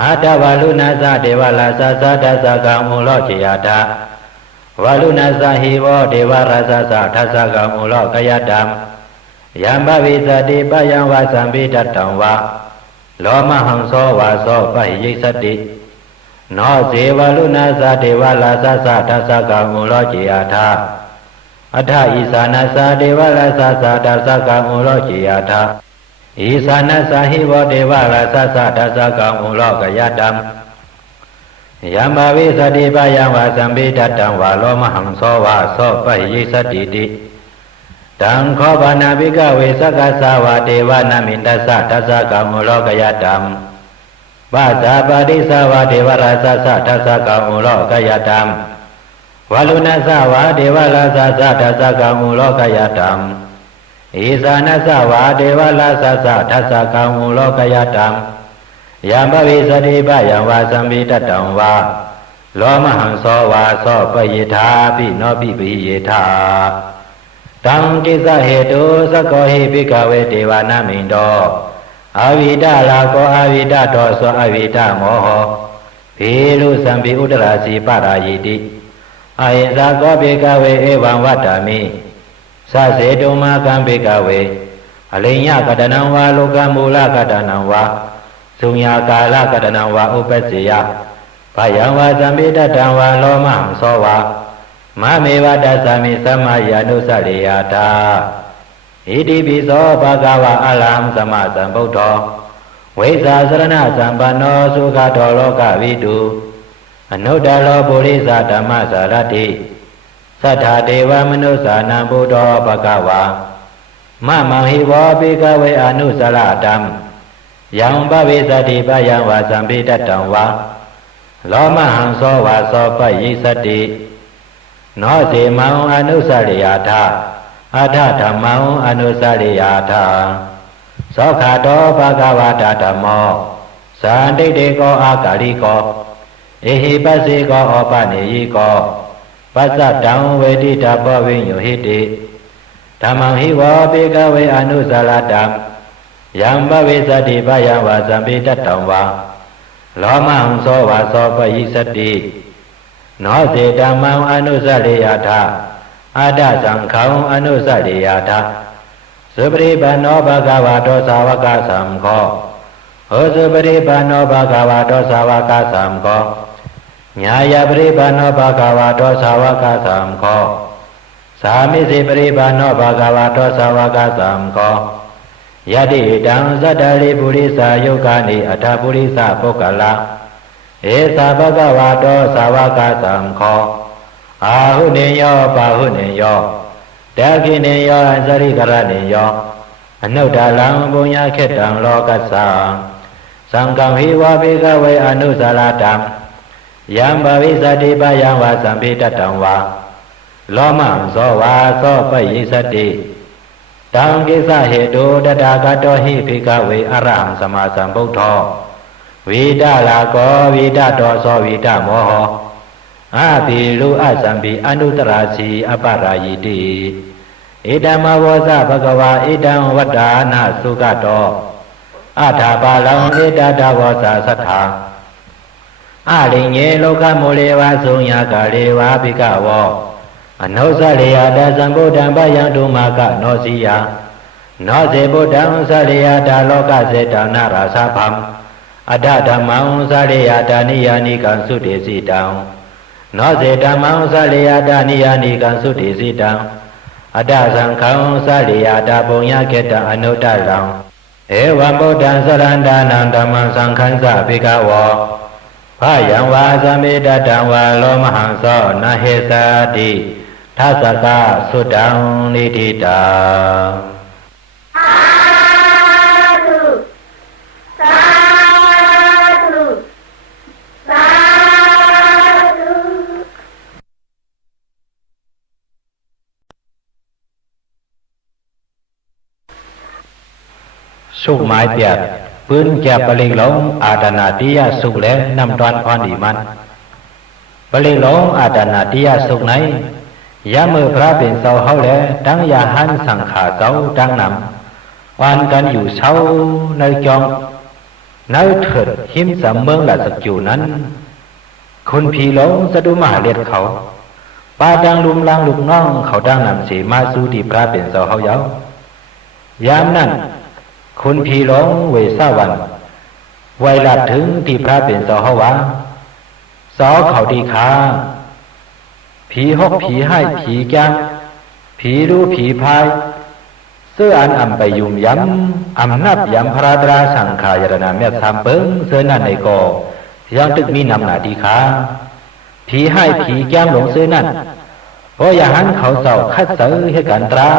อาตวาลุนัสสะเทวราสัสสะทัสสะกังอุโลจิยถาวาลุนัสสะหิวเทวราสัสสะทัสสะกังอุโลกยตังยัมบวิสติปยังวาสัมปิตตังวาโลมหังโสวาโสปะหิยิสติโนสิวาลุนัสสะเทวราสัสสะทัสสะกังอุโลจิยถาอัฏฐอิสานัสสะเทวราสัสสะทัสสะกังอุโลจิยถาอิสานัสสะหิวเทวราสัสสะทัสสะกังอุโลกยตังยัมบวิสติปยังวาสัมปิตตังวาโลมหังโสวาโสปะหิยิสติติตังโคปนาภิกขเวสักขสาวะเทวานามินตัสสะทัสสะกังอุโลกยตังปัสสะปฏิสาวะเทวราสัสสะทัสสะกังอุโลกยตังวาลุนัสสะวะเทวราสัสสะทัสสะกังอุโลกยตังอิสานัสสะวะเทวราสัสสะทัสสะกังอุโลกยตังยัมบวิสติปยังวาสัมปิตตังวาโลมหังโสวาโสปะยิธาปิโนปิปิเยธาตังกิสะเหตุสกโกหิภิกขเวเทวานามินโตอวิดาลาโกอวิดาโตโสอวิดาโมโหภิลุสัมภิอุตราสีปารายิติอหิสาโกภิกขเวเอวังวัตตามิสัสเสตุมากัมภิกขเวอลิญญกตนังวาโลกมูลกตนังวาสุญญากาลกตนังวาอุปสสิยะพยังวาสัมปิตตังวาโลมหังโสวามะเมวะตัสสะมิสัมมาญาณุสริยถาอิติปิโสภะคะวะอะระหังสัมมาสัมพุทโธဝိဇ္ဇာစရဏသမ္ပန္နောသုခတောလောကဝိတုအနုတ္တလောပုရိသဓမ္မစရတိသတ္ထာဒေဝမနုဿာနံဘုဒ္ဓောဘဂဝါမမံဟိဝောပိကဝေအနုစရတံယံပဝိသတိပယံဝါသံပိတတံဝါလောမဟံသောဝါသောပယိသတိနောစေမံအနုစရိယာထအထဓမ္မံအနုစရိယာထသောခတောဘဂဝတာဓမ္မောဇာတိတေကောအာဂါရိကောဧဟိပစ္စေကောဩပနေယိကောပစ္စတံဝေတိတဘောဝိညုဟိတိဓမ္မံဟိဝောပိကဝေအနုဇာလတံယံဘဝိသတိပယံဝါသံပိတတံဝါလောမဟံသောဝါသောပယိသတိ နောစေတမံအနုစရိယထာအာဒသံခေါအနုစရိယထာသုပရိပန္နောဘဂဝါတောသာဝကသံခောဟောသုပရိပန္နောဘဂဝါတောသာဝကသံခောညာယပရိပန္နောဘဂဝါတောသာဝကသံခောသာမိစေပရိပန္နောဘဂဝါတောသာဝကသံခောယတိတံသတ္တရိပုရိသယုတ်ကာနိအထာပုရိသပုဂ္ဂလာဧသဘဂဝါတောသာဝကသံခောအာဟုနေယောပါဟုနေယောတခိနေယောအစရိကရနေယောအနုတ္တလံဘုံညာခေတံလောကသံသံဃံဟိဝါဘေကဝေအနုဇာလတံယံဘဝိသတိပယံဝါသံပိတတံဝါလောမံဇောဝါသောပယိသတိတံကိစ္စဟေတုတတဂတောဟိဘေကဝေအရဟံသမ္မာသမ္ဗုဒ္ဓောဝိတလာကောဝိတတောသောဝိတမောဟောအာတိလူအသံပိအနုတရာစီအပရာယိတိဧတမဝောဇဘဂဝါဧတံဝတ္တာနာသုကတောအထာပါလံဧတတဝောဇသတ္ထာအလိညေလောကမောလေဝသုံးယာကလေဝဘိကဝောအနုစရိယတသံဗုဒ္ဓံဗယံတုမကနောစီယနောစေဗုဒ္ဓံသရိယတာလောကစေတနာရာသဗံအတ္တဓမ္မံသရိယတာနိယာနိကံသုတေစီတံနောစေဓမ္မံသရိယတာနိယာနိကံသုတေစီတံအတ္တသံဃံသရိယတာပုံယခေတံအနုတ္တလံဧဝံဗုဒ္ဓံသရန္တာနံဓမ္မံသံဃံသဘိကဝောဖယံဝါသမေတတံဝါလောမဟံသောနဟေသတိသသကသုတံနိတိတံသာဓုသာဓုသာဓုสุไม้เปียกปืนแกปลิงหลงอาดานาติยาสุกและนำตอนพรดีมันปลิงหลงอาดานาติยาสุกไหนยามือพระเป็นเสาเฮาและดังยาหันสังขาเสาดังนำวันกันอยู่เช้าในจองในเถิดหิมสำเมืองหลัดอยู่นั้นคนผีหลงสะดุมาเลียดเขาปาดังลุมลางลุกน้องเขาดังนำสีมาสู่ที่พระเป็นเสาเฮาเยายามนั้นคุณผีหลงเวสาวันไวลัดถึงที่พระเป็นเสาเฮาวะสอเขาดีขาผีหกผีให้ผีแก้มผีรู้ผีพายเสื้ออันอำไปยุ่มย้ำอำนับย้ำพระดราสังขายรณาเมียสามเปิงเสื้อนั่นในกอยังตึกมีนำหนาดีขาผีให้ผีแก้มหลงเสื้อนั่นเพราะอย่างนั้นเขาเสาคัดเสือให้กันตรา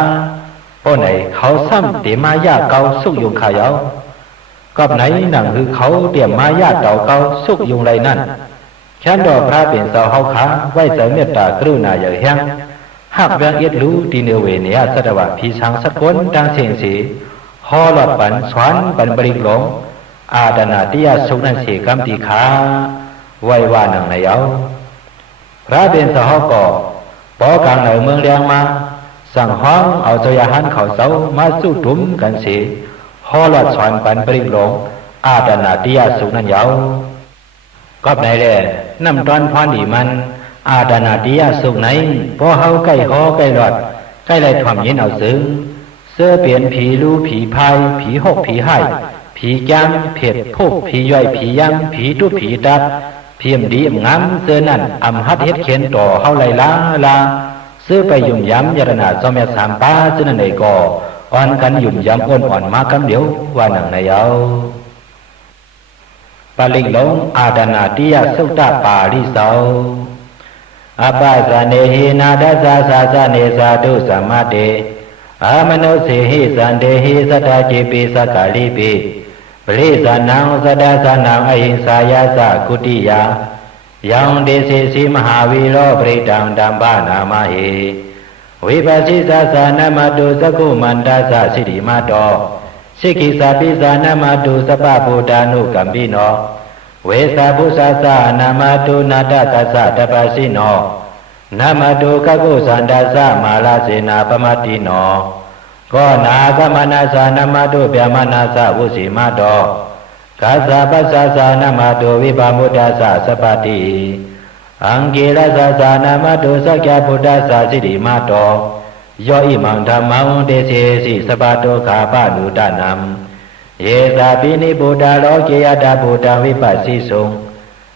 เพราะไหนเขาซ้ำเตมายาเกาสุกยุงขายเอากับไหนหนังคือเขาเตรียมมายาเต่าเกาสุกยุงไรนั่นฉันดอกพระเป็นเสาเฮาขาไว้ใจเมตตากรุณาอย่างแห้งหากแวงเอ็ดรู้ดีเนเวเนียสตวะผีสังสักคนดังเสียงสีฮอลอดปันสวนปันบริกหลงอาดานาติยาสุนันเสกำตีขาไว้ว่านังในเอาพระเป็นเสาเฮาก่อปอกลางเหนือเมืองเลียงมาสั่งห้องเอาเสยหันเขาเสามาสู้ดุมกันเสียฮอลอดสวนปันบริกหลงอาดานาติยาสุนันยาวก็ไหนแหละน้ำตอนพรดีมันอาดานาติยาสุกไหนพอเฮาใกล้หอใกล้หลอดใกล้ไรถ่วมเย็นเอาซึ้งเสื้อเปลี่ยนผีรู้ผีพายผีหกผีให้ผีจำเผ็ดพกผีย่อยผียังผีตุผีตัดเพียมดีงามเสื้อนั่นอำฮัดเฮ็ดเขียนต่อเฮาไรลาเสื้อไปยุ่มย้ำยรนาจอมยาสามป้าเสื้อนั่นในก่ออ่อนกันยุ่มย้ำอ่อนมากำเดียวว่าหนังในเอาปาลิงหลงอาดานาติยาสุตตาปาริเสาอปาสเนหินาดัสสะสาสเนสาธุสัมมาเตอามโนสิหิสันเดหิสัทธาจิปิสักกาลิปิปริสานังสัทธาสานังอหิงสายาสะกุติยายังเดสิสิมหาวิโรปริตังดัมปานามาหิวิปัสสิสาสานามตุสกุมันตาสะสิริมาโตสิกิสาปิสานามาตุสปะโพธานุกัมปิโนเวสาพุสาสานามาตุนาตตัสสะตปัสสิโนนามาตุกกุสันตัสสะมาลาเสนาปมติโนก็นากมนาสานามาตุเปียมนาสะวุสิมาโตกัสสะปัสสะสานามาตุวิปามุตตัสสะสปติ อังเกรสาสานามาตุสักยาพุทธสาสิริมาโตย่ออิมังธรรมังเตเสสิสปาโตขาปะนุตนัมเยสาปินิบุตาโลเกยตาบุตาวิปัสสิสุง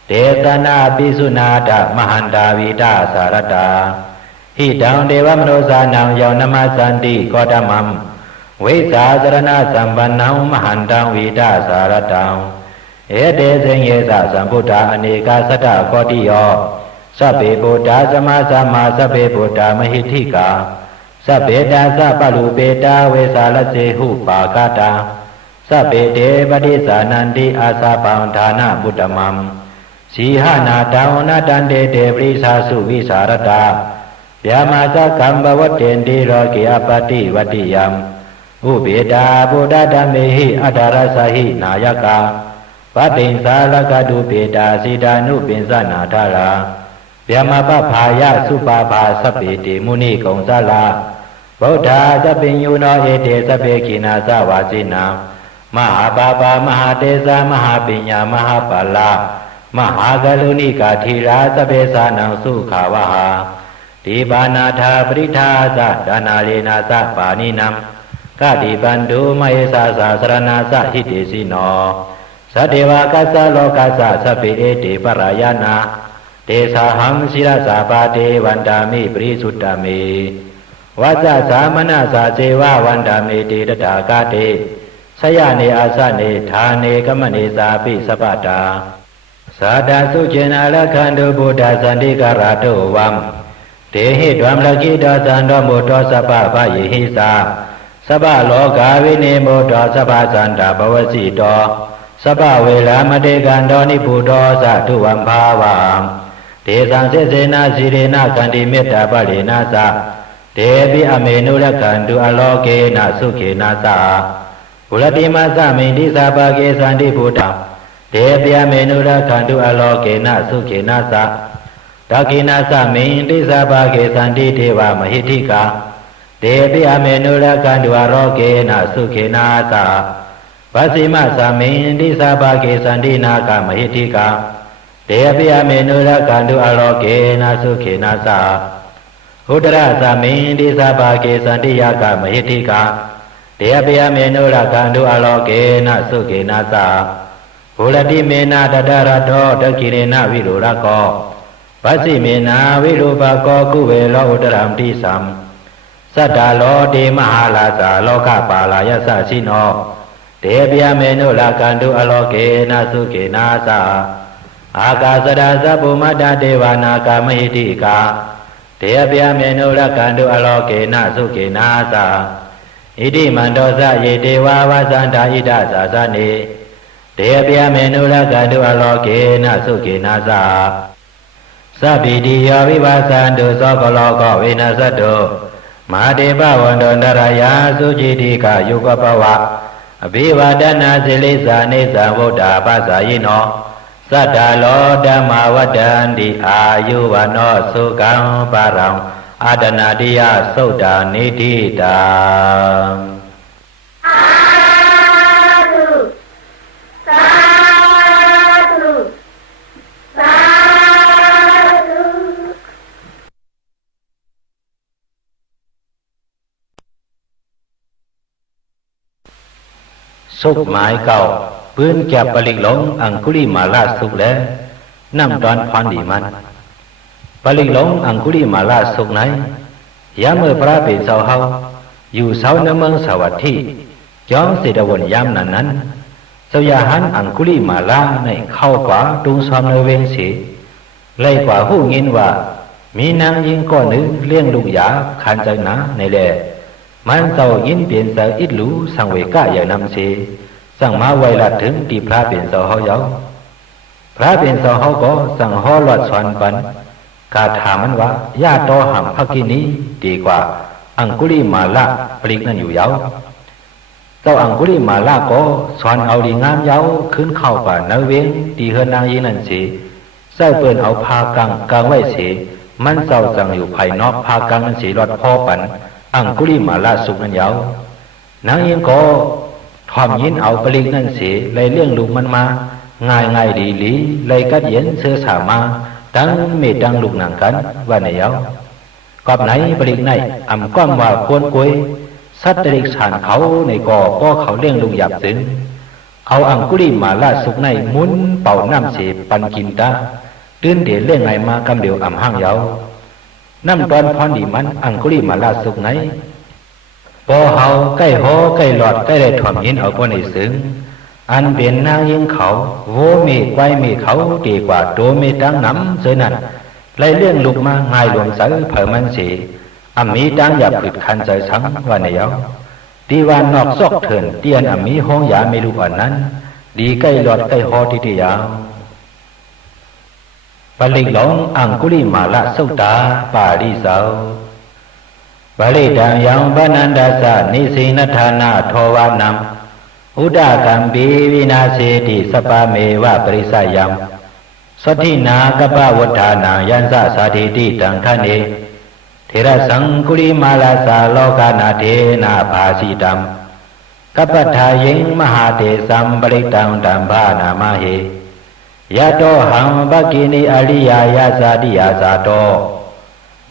เตตนาปิสุนาตมหันตาวิตาสารตาหิตังเทวมโนสานังยาวนมัสสันติโคตมัมเวสาสรณะสัมปันนังมหันตังวิตาสารตังเอเตสิงเยสะสัมพุทธาอเนกาสัตตะโคติโยสัพเพพุทธาสมมาสัมมาสัพเพพุทธามหิทธิกาสัพเพตาสัพพลุเปตาเวสาลเสหุปากาตาสัพเพเทปฏิสานันติอาสาปังฐานะบุตตมัมสีหานาตาวนาตันเตเตปริสาสุวิสารตาဗျာမာသကံဘဝတ္တင်တိရောကိအပတိဝတ္တိယံဥပေတာဗုဒ္ဓဓမ္မေဟိအတ္တရသဟိနာယကပတိံသာလကတုပေတာစီတာနုပင်စနာထရာဗျာမာပဖာယသုပါဖာသဗ္ဗေတိမုနိကုံသလာဗုဒ္ဓသဗ္ဗညုနောဧတေသဗ္ဗေကိနာသဝါစိနာမဟာပါပါမဟာတေဇာမဟာပညာမဟာပါဠမဟာဂလုဏိကာထေရာသဗ္ဗေသာနံသုခဝဟတိပါဏာထာပရိထာသဒါနာလေနာသပါဏိနံကတိပန္တုမယေသသာသရဏသဟိတေစီနောသတ္တေဝကသလောကသသဗ္ဗေဧတေပရယနာတေသာဟံရှိရသာပါတေဝန္တာမိပရိစုတ္တမေဝဇ္ဇသမနသာဇေဝဝန္တာမေတေတတာကတေဆယနေအာသနေဌာနေကမနေသာပိသဗ္ဗတာသာတသုကျင်နာလခန္တုဗုဒ္ဓဇန္တိကရတောဝံတေဟိဒဝံလကိတောသံတော်မူတောသဗ္ဗဗယေဟိသာသဗ္ဗလောကဝိနေမောတောသဗ္ဗသန္တာဘဝစီတောသဗ္ဗဝေလမတေကံတောနိဗ္ဗုတောသတုဝံဘာဝံဒေသံစေစေနာစီရေနကန္တိမေတ္တာပရိနာသဒေပိအမေနုရကံတုအလောကေနသုခေနသဘုရတိမသမိန်တိသဗ္ဗကေသန္တိဗုဒ္ဓဒေပိအမေနုရကံတုအလောကေနသုခေနသဒကိနာသမိန်တိသဗ္ဗကေသန္တိဒေဝမဟိတိကာဒေပိအမေနုရကံတုအရောကေနသုခေနသဗစီမသမိန်တိသဗ္ဗကေသန္တိနာကမဟိတိကာဒေပိအမေနုရကံတုအရောကေနသုခေနသဥဒရသမိန်တိသဗ္ဗကေသန္တိယကမဟိတိကာဒေပိအမေနုရကံတုအရောကေနသုခေနသဘုရတိမေနတတရတောတကိရေနဝိရုရကောဗသိမေနာဝိရုပကောကုဝေလောဥတရံတိသံသတ္တလောတေမဟာလာသာလောကပါလာယသရှိနောဒေဗျာမေနုလကန္တုအလောကေနသုကေနာသအာကာသရသဗ္ဗမတ္တဒေဝနာကာမဟိတိကာဒေဗျာမေနုလကန္တုအလောကေနသုကေနာသဣတိမန္တောသယေတေဝဝသန္တာဣဒသာသနေဒေဗျာမေနုလကန္တုအလောကေနသုကေနာသသဗ္ဗိတိယောဝိပါသန္တုသောကလောကဝိနသတ္တုမဟာတေပဝန္တောနရယာသုจิတိကယုကပဝအဘိဝဒနာစိလိဇာနေသံဗုဒ္ဓပါဇာယိနောသတ္တလောဓမ္မဝတ္တန္တိအာယုဝနောသုကံပါရံအာဒနာတိယသုဒ္ဓာနိတိတာสุกหมายเก่าปืนแก็บปลิกหลงอังคุลิมาลาสุกแล้วน้ำตอนพรดีมันปลิกหลงอังคุลิมาลาสุกไหนยามเมื่อพระเป็นเสาเฮาอยู่เสาในเมืองสวัสดีย้อมเสดวนยามนั้นเสยาหันอังคุลิมาลาในเข้ากว่าตุงซอมในเวงสีไล่กว่าหูงินว่ามีนางยิงก้อนนึงเลี้ยงลูกยาขันใจหนาในแหล่มันเต่ายินเปลี่ยนเสาอิดหลูสังเวกะอย่างนำเสสั่งมาไวละถึงตีพระเป็นเสาเฮาเยาพระเป็นเสาเฮาก็สั่งห่อหลอดสวนปันกาถามมันว่าญาโตหำพักกินี้ดีกว่าอังคุลิมาละปลิกนั่นอยู่เยาเจ้าอังคุลิมาละก็สอนเอาดีงามเยาขึ้นเข้าป่านาเวงตีเฮือนนางยิงนั่นเสเจ้าเปิ้นเอาพากังไว้เสมันเจ้าสั่งอยู่ภายนอกพากังนั่นเสรอดพ่อปันอังคุลิมาลาสุกนั่นยาวนางยิงก็ทอมยินเอาปลิกนั่นเสียเลยเรื่องลูกมันมาง่ายดีเลยกัดเย็นเสื้อสามา ตั้งเมตังลูกหนังกันว่าในยาวกอบไหนบริกในอำก้อมว่าควรกวยสัตว์เด็กสานเขาในก่อก็เขาเลี้ยงลูกหยาบซึ้งเอาอังกุลีมาลาสุกในมุนเป่าน้ำเสปันกินตาตื่นเดี๋ยวเลี้ยงไงมากำเดียวอำห้างยาวน้ำตอนพรดีมันอังกุลีมาลาสุกไหนพอเฮาใกล้หอใกล้หลอดใกล้ได้ถ่อมยินเอาพอในซึ้งอันเป็นนางยิงเขาโวเมไกวเมเขาดีกว่าโตเมตังน้ำเสยนั่นไล่เลี้ยงลูกมาง่ายหลวงเสือเผอมันเสียอามีดังหยาบผิดคันใจสังว่าในยาวตีวันนอกซอกเถินเตียนอามีห้องยาไม่รู้อันนั้นดีใกล้หลอดใกล้หอที่ที่ยาวปลิกหลงอังกุลีมาละสุตาปาริสาวปริดังยังปนันดาสะนิสินธานาทวานังอุดากัมปีวินาเสติสปาเมวะปริสายัมสตินากปะวัฏฐานังยันสะสาธิติตังคเนเทระสังกุลิมาลาสาโลกานาเทนาภาสิตัมกัปปทายิงมหาเตสัมปริตังตัมภานามาเหยะโตหังภกินิอริยายาสาติยาสาโต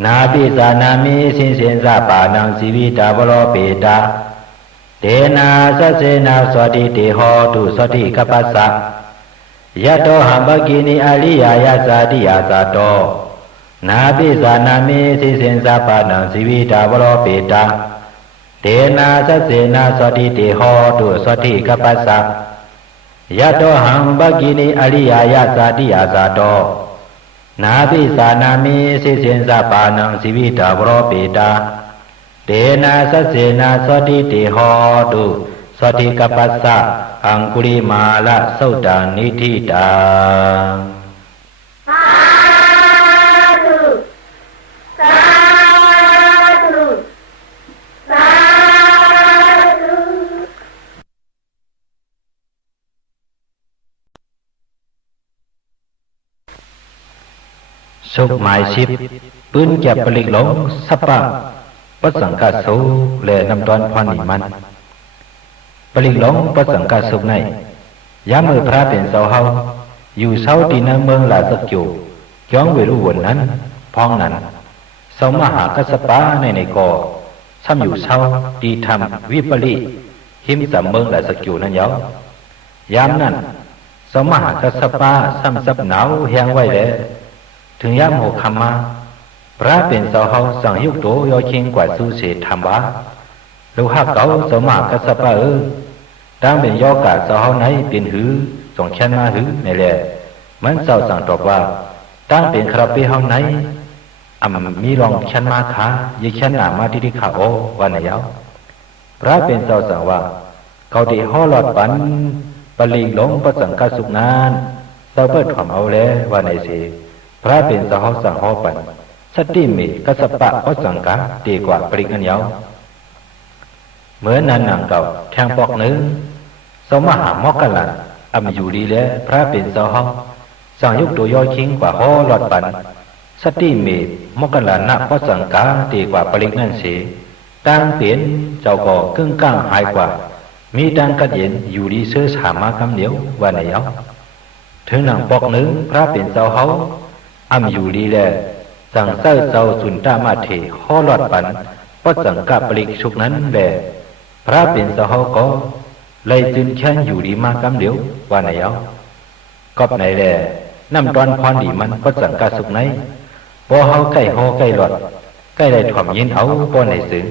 นาปิสานามิสินสินสะปานังสีวิตาบโลเปตาเตนะสัสเสนะสวัสดิเตหอตุสวัสดิกัปปัสสะยะโตหังภกินิอริยายาสาติยาสาโตนาปิสานามิสิสินสะปานังสีวิตาบโลเปตาเตนะสัสเสนะสวัสดิเตหอตุสวัสดิกัปปัสสะยะโตหังภกินิอริยายาสาติยาสาโตนาปิสานามิสิสินสะปานังสีวิตาบโลเปตาเตนะสัสเสนะสวัสดิเตหอตุสวัสดิกัปปัสสะอังคุลิมาละสุตานิธิตังสาธุสาธุสาธุ สุขหมายชิบปืนแก็บปลิกหลงสัปปะปัสสังกาโสและนำตอนพรนิมันปลิกหลงปัสสังกาสุขในยามมือพระเป็นเสาเฮาอยู่เสาตีนเมืองลาสักอยู่ย้องเวรุวนนั้นพองนั้นเสามหากัสปะในก่อซ้ำอยู่เสาตีธรรมวิปริหิมสัมเมืองลาสักอยู่นั้นยาวยามนั้นเสามหากัสปะซ้ำซับหนาวแหงไว้แล้วถึงยามหกคำมาพระเป็นเสาเฮาสั่งยุกโตยอชิงกว่าสู้เสธรรมบาลูกฮักเก่าเสามหากัสปะตั้งเป็นยอกาเสาเฮาไหนเป็นหือส่งแค่นมาหือในแหละมันเสาสั่งตอบว่าตั้งเป็นคราปีเฮาไหนมีรองแค่นมาขายิ่งแค่นหนามาที่ขาโอวันไหนยาวพระเป็นเสาสั่งว่าเขาดีห่อหลอดปันปลีหลงประสังกาสุกนานเสาเปิดถ่อมเอาแล้ววันไหนสิพระเป็นเสาเฮาสั่งห่อปันสติมีกัสปะประสังกาดีกว่าปริกันยาวเหมือนนั้นนางเก่าแข่งปอกเนื้อสมหามอกกันลันอยู่ดีแล้วพระเป็นเสาเฮาสั่งยุกตัวยอชิงกว่าห่อหลอดปันสติมีมอกกันลันนะประสังกาดีกว่าปริกันเสียตั้งเปลี่ยนเจ้าก่อครึ่งก้างหายกว่ามีดังกัดเย็นอยู่ดีเสื้อสามาคำเหนียววันไหนเอาถึงนางปอกเนื้อพระเป็นเสาเฮาอยู่ดีแล้วสั่งเส้าเจ้าสุนตามาเถห่อหลอดปันประสังกาปริกชุกนั้นแหละพระเป็นเสาเฮาก็เลยจึงแค่อยู่ดีมากำเดียวว่าไหนเอากอบไหนแหละน้ำตอนพรดีมันประสังกาสุกไหนพอเฮาใกล้หอใกล้หลอดใกล้ได้ถ่อมยินเอาพอไหนซึ้ง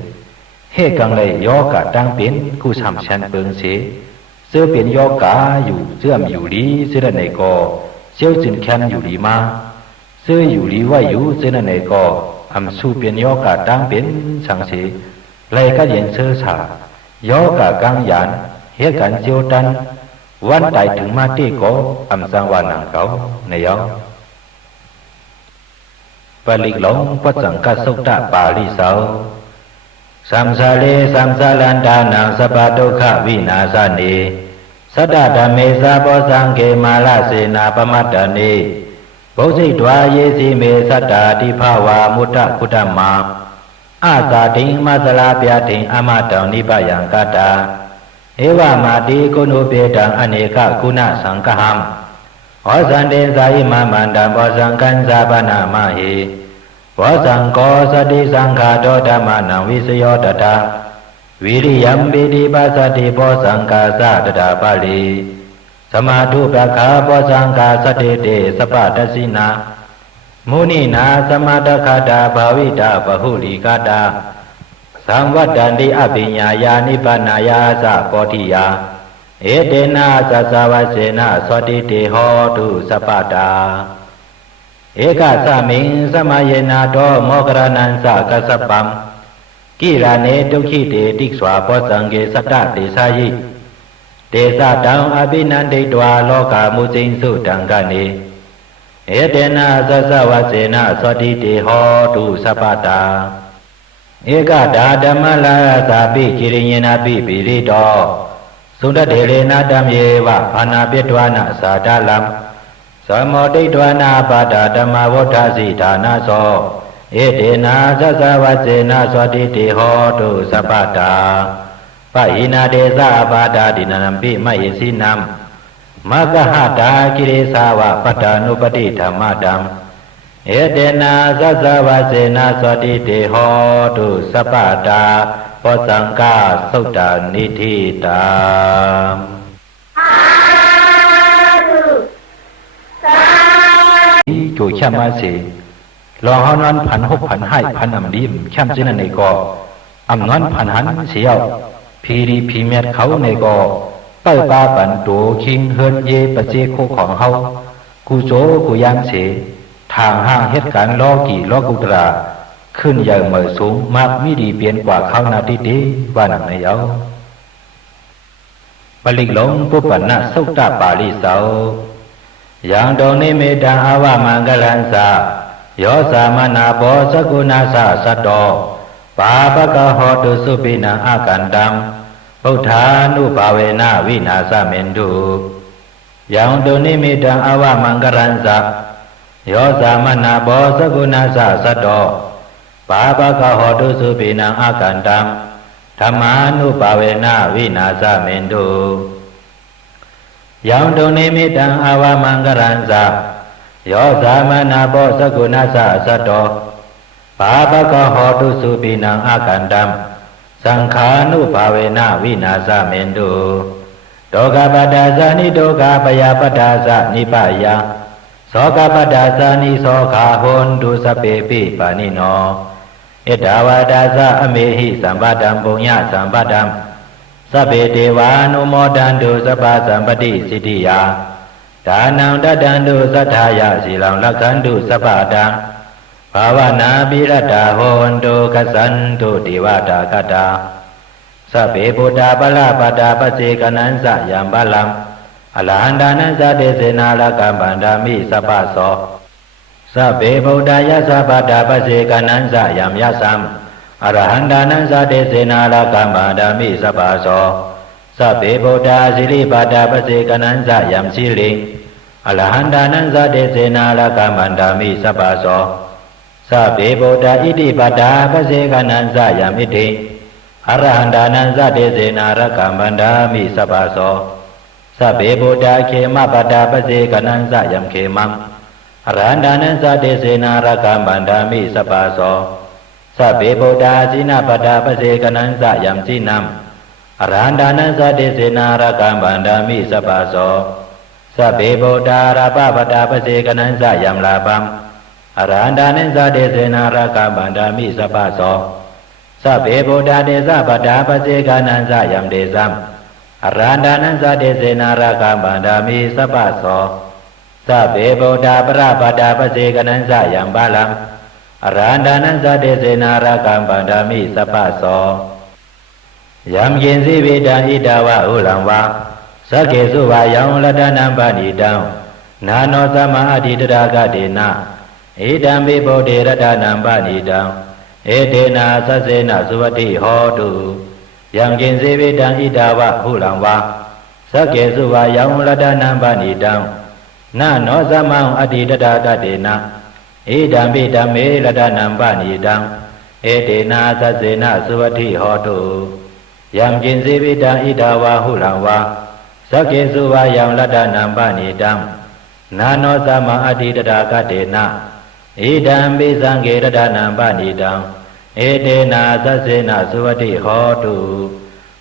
เฮกังเลยยอกะตั้งเป็นกูสามชันเปิงเสเสื้อเป็นยอกะอยู่เสื้อมอยู่ดีเสื้อไหนก็เซี่ยวจึงแค่อยู่ดีมาเสื้ออยู่ดีว่าอยู่เสื้อไหนก็สู้เป็นยอกะตั้งเป็นสังเสเลยก็เย็นเสื้อสายอกะกังยานเฮกันเจียวตันวันใดถึงมาตีก็สังวานังเก่าในยาวปลิกหลงปัจจังกัสสุตตะปาลิสาวสัมสาเลสัมสาลันดานังสปะทุกขวินาสเนสัตตะเมสาปสังเกมาลเสนาปมัตตเนบုစိတ်တွာယေစီမေသတ္တာတိภาวามุตตะคุตตมะอาสาติงมัสลาปยติงอมตังนิพยังกัตตาเอวามาติกุณุเปตังอเนกกุณสังฆังโอ ဟောဇန္တေဇာယိမမန္တဘောဇံကံဇာပနာမဟိဘောဇံကောသတိသံဃာတောဓမ္မနံဝိစယောတတဝိရိယံပိတိပါသတိဘောဇံကာသတတပါလိသမာဓုပခာဘောဇံကာသတိတေသပတသိနာမုနိနာသမတခတာဘာဝိတာဘဟုလိကတာသံဝတ္တန္တိအပိညာယာနိဗ္ဗာနာယာသပောတိယာဧတေနာသသဝစေနသောတိတေဟောတုသပ္ပတာဧကသမိန်သမယေနာတောမောဂရဏံသကသပံကိရဏေဒုက္ခိတေတိစွာဘောဇံကေသတ္တတေသာယိတေသတံအပိနန္တိတဝါလောကမုစိန်စုတံကနေဧတေနာသသဝစေနသောတိတေဟောတုသပ္ပတာဧကဒါဓမ္မလာသာပိကိရိယနာပိပိရိတောသုတတေလေနာတံယေဝဘာနာပိတဝနာသာတလံသမောတိတဝနာပါဒဓမ္မဝဋ္ဌစီဌာနာသောဧတေနာသသဝစေနသောတိတေဟောတုသပ္ပတာပဟိနာတေသပါဒတိနံပိမယေစီနံမဂဟတာကိရိသာဝပတ္တနုပတိဓမ္မတံဧတေနာသသဝစေနသောတိတေဟောတုသပ္ပတာဘောဇံကသုတ္တနိတိတာโจแค่มาสิลองเฮานอนพันหกพันให้พันอำดีมแค่สินั่นในก็อำนอนพันหันเสียวพีรีพีเม็ดเขาในก็เป้าปาปันโตคิงเฮินเยปะเจโคของเฮากูโจกูยามเสทางห้างเหตุการณ์ล้อกี่ล้อกุตราขึ้นอย่างเหมือสูงมากมิดีเปลี่ยนกว่าเขานาทีดีว่านังในเอาปลิกหลงปุปันนะสุตตาปาลิเสาอย่างดงนิเมตังอาวามังกลันสาโยสามนาโบสกุณาสาสัตโตปาปะกะโหตุสุปินังอากันตังพุทธานุภาเวนะวินาสเมนตุอย่างดงนิเมตังอาวามังกลันสาโยสามนาโบสกุณาสาสัตโตปาปะกะโหตุสุปินังอากันตังธรรมานุภาเวนะวินาสเมนตุยังตุนิมิตังอาวามังกรันสะโยสามนาโบสกุณาสะสัตโตปาปะกะโหตุสุปินังอากันตัมสังขานุภาเวนะวินาสเมนตุโตกะปตาสานิโตกะปยาปตาสะนิปะยังโสกะปตาสานิโสขาโหนตุสเปปิปานิโนเอตาวาตาสะอเมหิสัมปตัมปุญญสัมปตัมสัพเพเทวานุโมทันตุสัพพะสัมปติสิทธิยาดานังตัตตันตุสัทธายะสีลังลักขันตุสัพพะตังภาวนาปิรตาโหนตุกัสสันตุเทวตากตาสัพเพพุทธาปะละปะตาปะเสกนันสะยัมปะลังอรหันตานันสะเตเสนาลกัมปันดามิสัพพะโสสัพเพพุทธายะสัพพะตาปะเสกนันสะยัมยะสัมอรหันตานันสะเตเสนาลกัมปันดามิสัพพะโสสัพเพพุทธาสิริปัตตาปะเสกนันสะยัมสิลิอรหันตานันสะเตเสนาลกัมปันดามิสัพพะโสสัพเพพุทธาอิติปัตตาปะเสกนันสะยัมอิติอรหันตานันสะเตเสนาลกัมปันดามิสัพพะโสสัพเพพุทธาเขมะปัตตาปะเสกนันสะยัมเขมังอรหันตานันสะเตเสนาลกัมปันดามิสัพพะโสสัพเพพุทธาสินะปัตตาปะเสกนันสะยัมสินัมอรหันตานันสะเตเสนาลกัมปันดามิสัพพะโสสัพเพพุทธาราปะปัตตาปะเสกนันสะยัมลาภัมอรหันตานันสะเตเสนาลกัมปันดามิสัพพะโสสัพเพพุทธาเตสะปัตตาปะเสกนันสะยัมเตสัมอรหันตานันสะเตเสนาลกัมปันดามิสัพพะโสสัพเพพุทธาปะปัตตาปะเสกนันสะยัมบาลังอรหันตานันสะเตเสนาลกัมปันดามิสัพพะโสยัมยินสิวิตังอิตาวะอุลังวะสักเกสุวายังลัตตนัมปณิตังนาโนสัมมาอธิตรากเตนะอิตัมปิโพเทรัตนัมปณิตังเอเตนะสัสเสนะสุวัติโหตุยัมยินสิวิตังอิตาวะอุลังวะสักเกสุวายังลัตตนัมปณิตังนาโนสัมมาอธิตรากเตนะอิตัมปิธัมเมรัตนัมปณิตังเอเตนะสัสเสนะสุวัติโหตุยัมจินสิวิตังอิดาวาหุลังวาสักเกสุวายังลัตตนัมปณิตัง นาโนสมาอธิตตากเตนะเอดัมปิสังเกตดานังปณิตังเอเตนะสัสเสนะสุวติโหตุ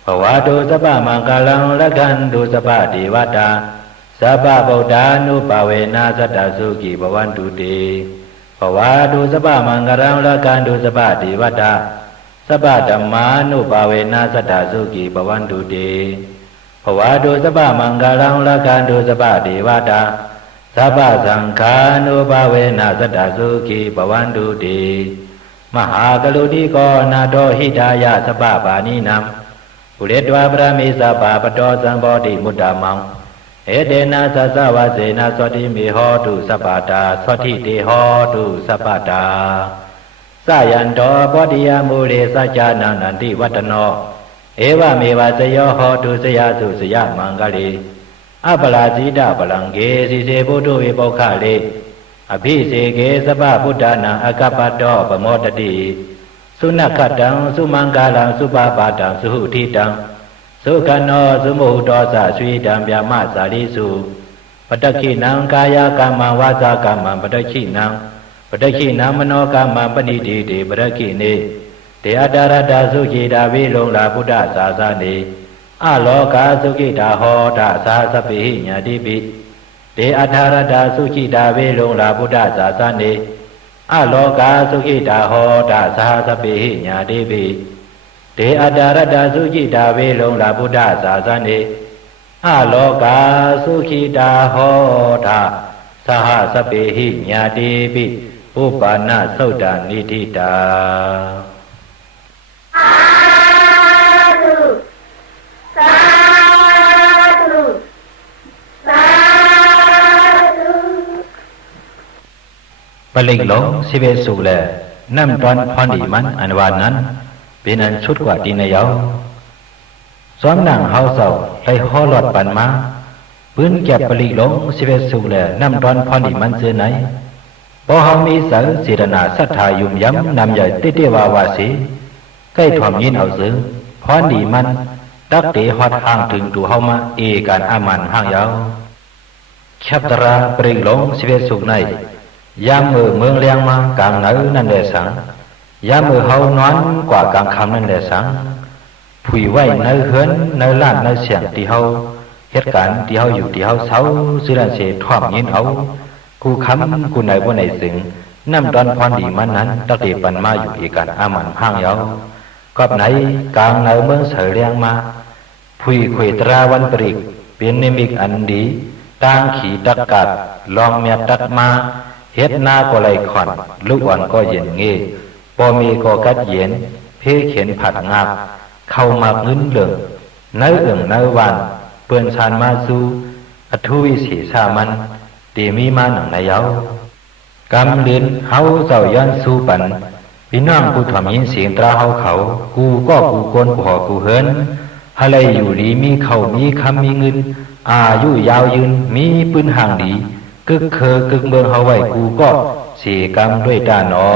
ภวตุสัพพมังคลังละขันตุสัพพเทวตาสัพพะพุทธานุภาเวนะสัตตสุขีภวันตุเตภวตุสัพพมังคลังละขันตุสัพพเทวตาสัพพะธัมมานุภาเวนะสัตตสุขีภวันตุเตภวตุสัพพมังคลังละขันตุสัพพเทวตาสัพพะสังฆานุภาเวนะสัตตสุขีภวันตุเตมหากรุณิโกนาโตหิตายะสัพพะปานินัมปุเรตวาปรมิสัพพะปโตสัมโพธิมุตตมังเอเตนะสัสสวะเสนะสวัติมิโหตุสัพพตาสวัติเตโหตุสัพพตาสายันโตปฏิยมุเรสัจจานันติวัตโนเอวะเมวะสโยโหตุสยาสุสยมังกลีอัปปลาจิตปลังเกสิเสพุทโธวิโภคะเลอภิเสเกสัพพพุทธานังอกัปปโตปโมทติสุนัขขตังสุมังคลังสุปปาตังสุหุทิตังสุขันโนสุโมหุโตสะสวีตังဗျามสาลิสุปตคินังกายกรรมังวาจากรรมังปตคินังมโนกรรมังปณิทิติปตคิเนเตอตารตสุขิตาวิโลงลาพุทธศาสนิอโลกาสุขิตาโหตสาสะปิญาติปิเตอตารตสุขิตาวิโลงลาพุทธศาสนิอโลกาสุขิตาโหตสาสะปิญาติปิเตอตารตสุขิตาวิโลงลาพุทธศาสนิอโลกาสุขิตาโหตสหสะปิญาติปิอุปาณสุตตานิทิตาปลิกหลงสิเวสุแลน้ำตอนพรดีมันอันวานนั้นเป็นอันชุดกว่าดีนายาวซ้อมนั่งเฮาเศร้าไล่ฮอหลอดปันมาปืนแก็บปลิกหลงสิเวสุแลน้ำตอนพรดีมันเสือไหนพอเฮามีเสือเสดนาศรัทธายุ่มย้ำนำใหญ่เตี้ยวาวาสีใกล้ถ่อมยินเอาซื้อพรดีมันดักเตฮอดห่างถึงตัวเฮามาเอการอามันห่างยาวขับตราปลิกหลงสิเวสุในยามมือเมืองเลียงมากลางเหนือนั่นแหละสังยามมือเฮานอนกว่ากลางคำนั่นแหละสังผุยไว้ในเฮือนในล้านในเสียงที่เฮาเหตุการณ์ที่เฮาอยู่ที่เฮาเศร้าสิรันเสถ่อมยินเอากูคำกูไหนบ่ไหนสึงน้ำดอนพรดีมันนั้นตักเตปันมาอยู่อีการอามันพังยาวกับไหนกลางเหนือเมืองเสยเลียงมาผุยขวยตราวันปริกเป็นนิมิตอันดีต่างขี่ตักกัดลองเมียตักมาเฮ็ดนาก็ไหลขอนลูกอ่อนก็เย็นเงยพอมีก็กัดเย็นเพเข็นผัดงาบเข้ามาเงินเหลืองเนื้อเอื่องเนื้อหวานเปื้อนชานมาสู่อทุวิสีสามันตีมีมาหนังในเยากำเลือนเฮาเจ้าย้อนสู่ปันพี่น้องผู้ถ่อมยินเสียงตราเฮาเขากูก็กูโกนกูหอกูเฮินอะไรอยู่ดีมีเขามีคำมีเงินอายุยาวยืนมีปืนห่างดีกึกเคอกึกเมืองเฮาไว้กูก็เสียกรรมด้วยตาหนอ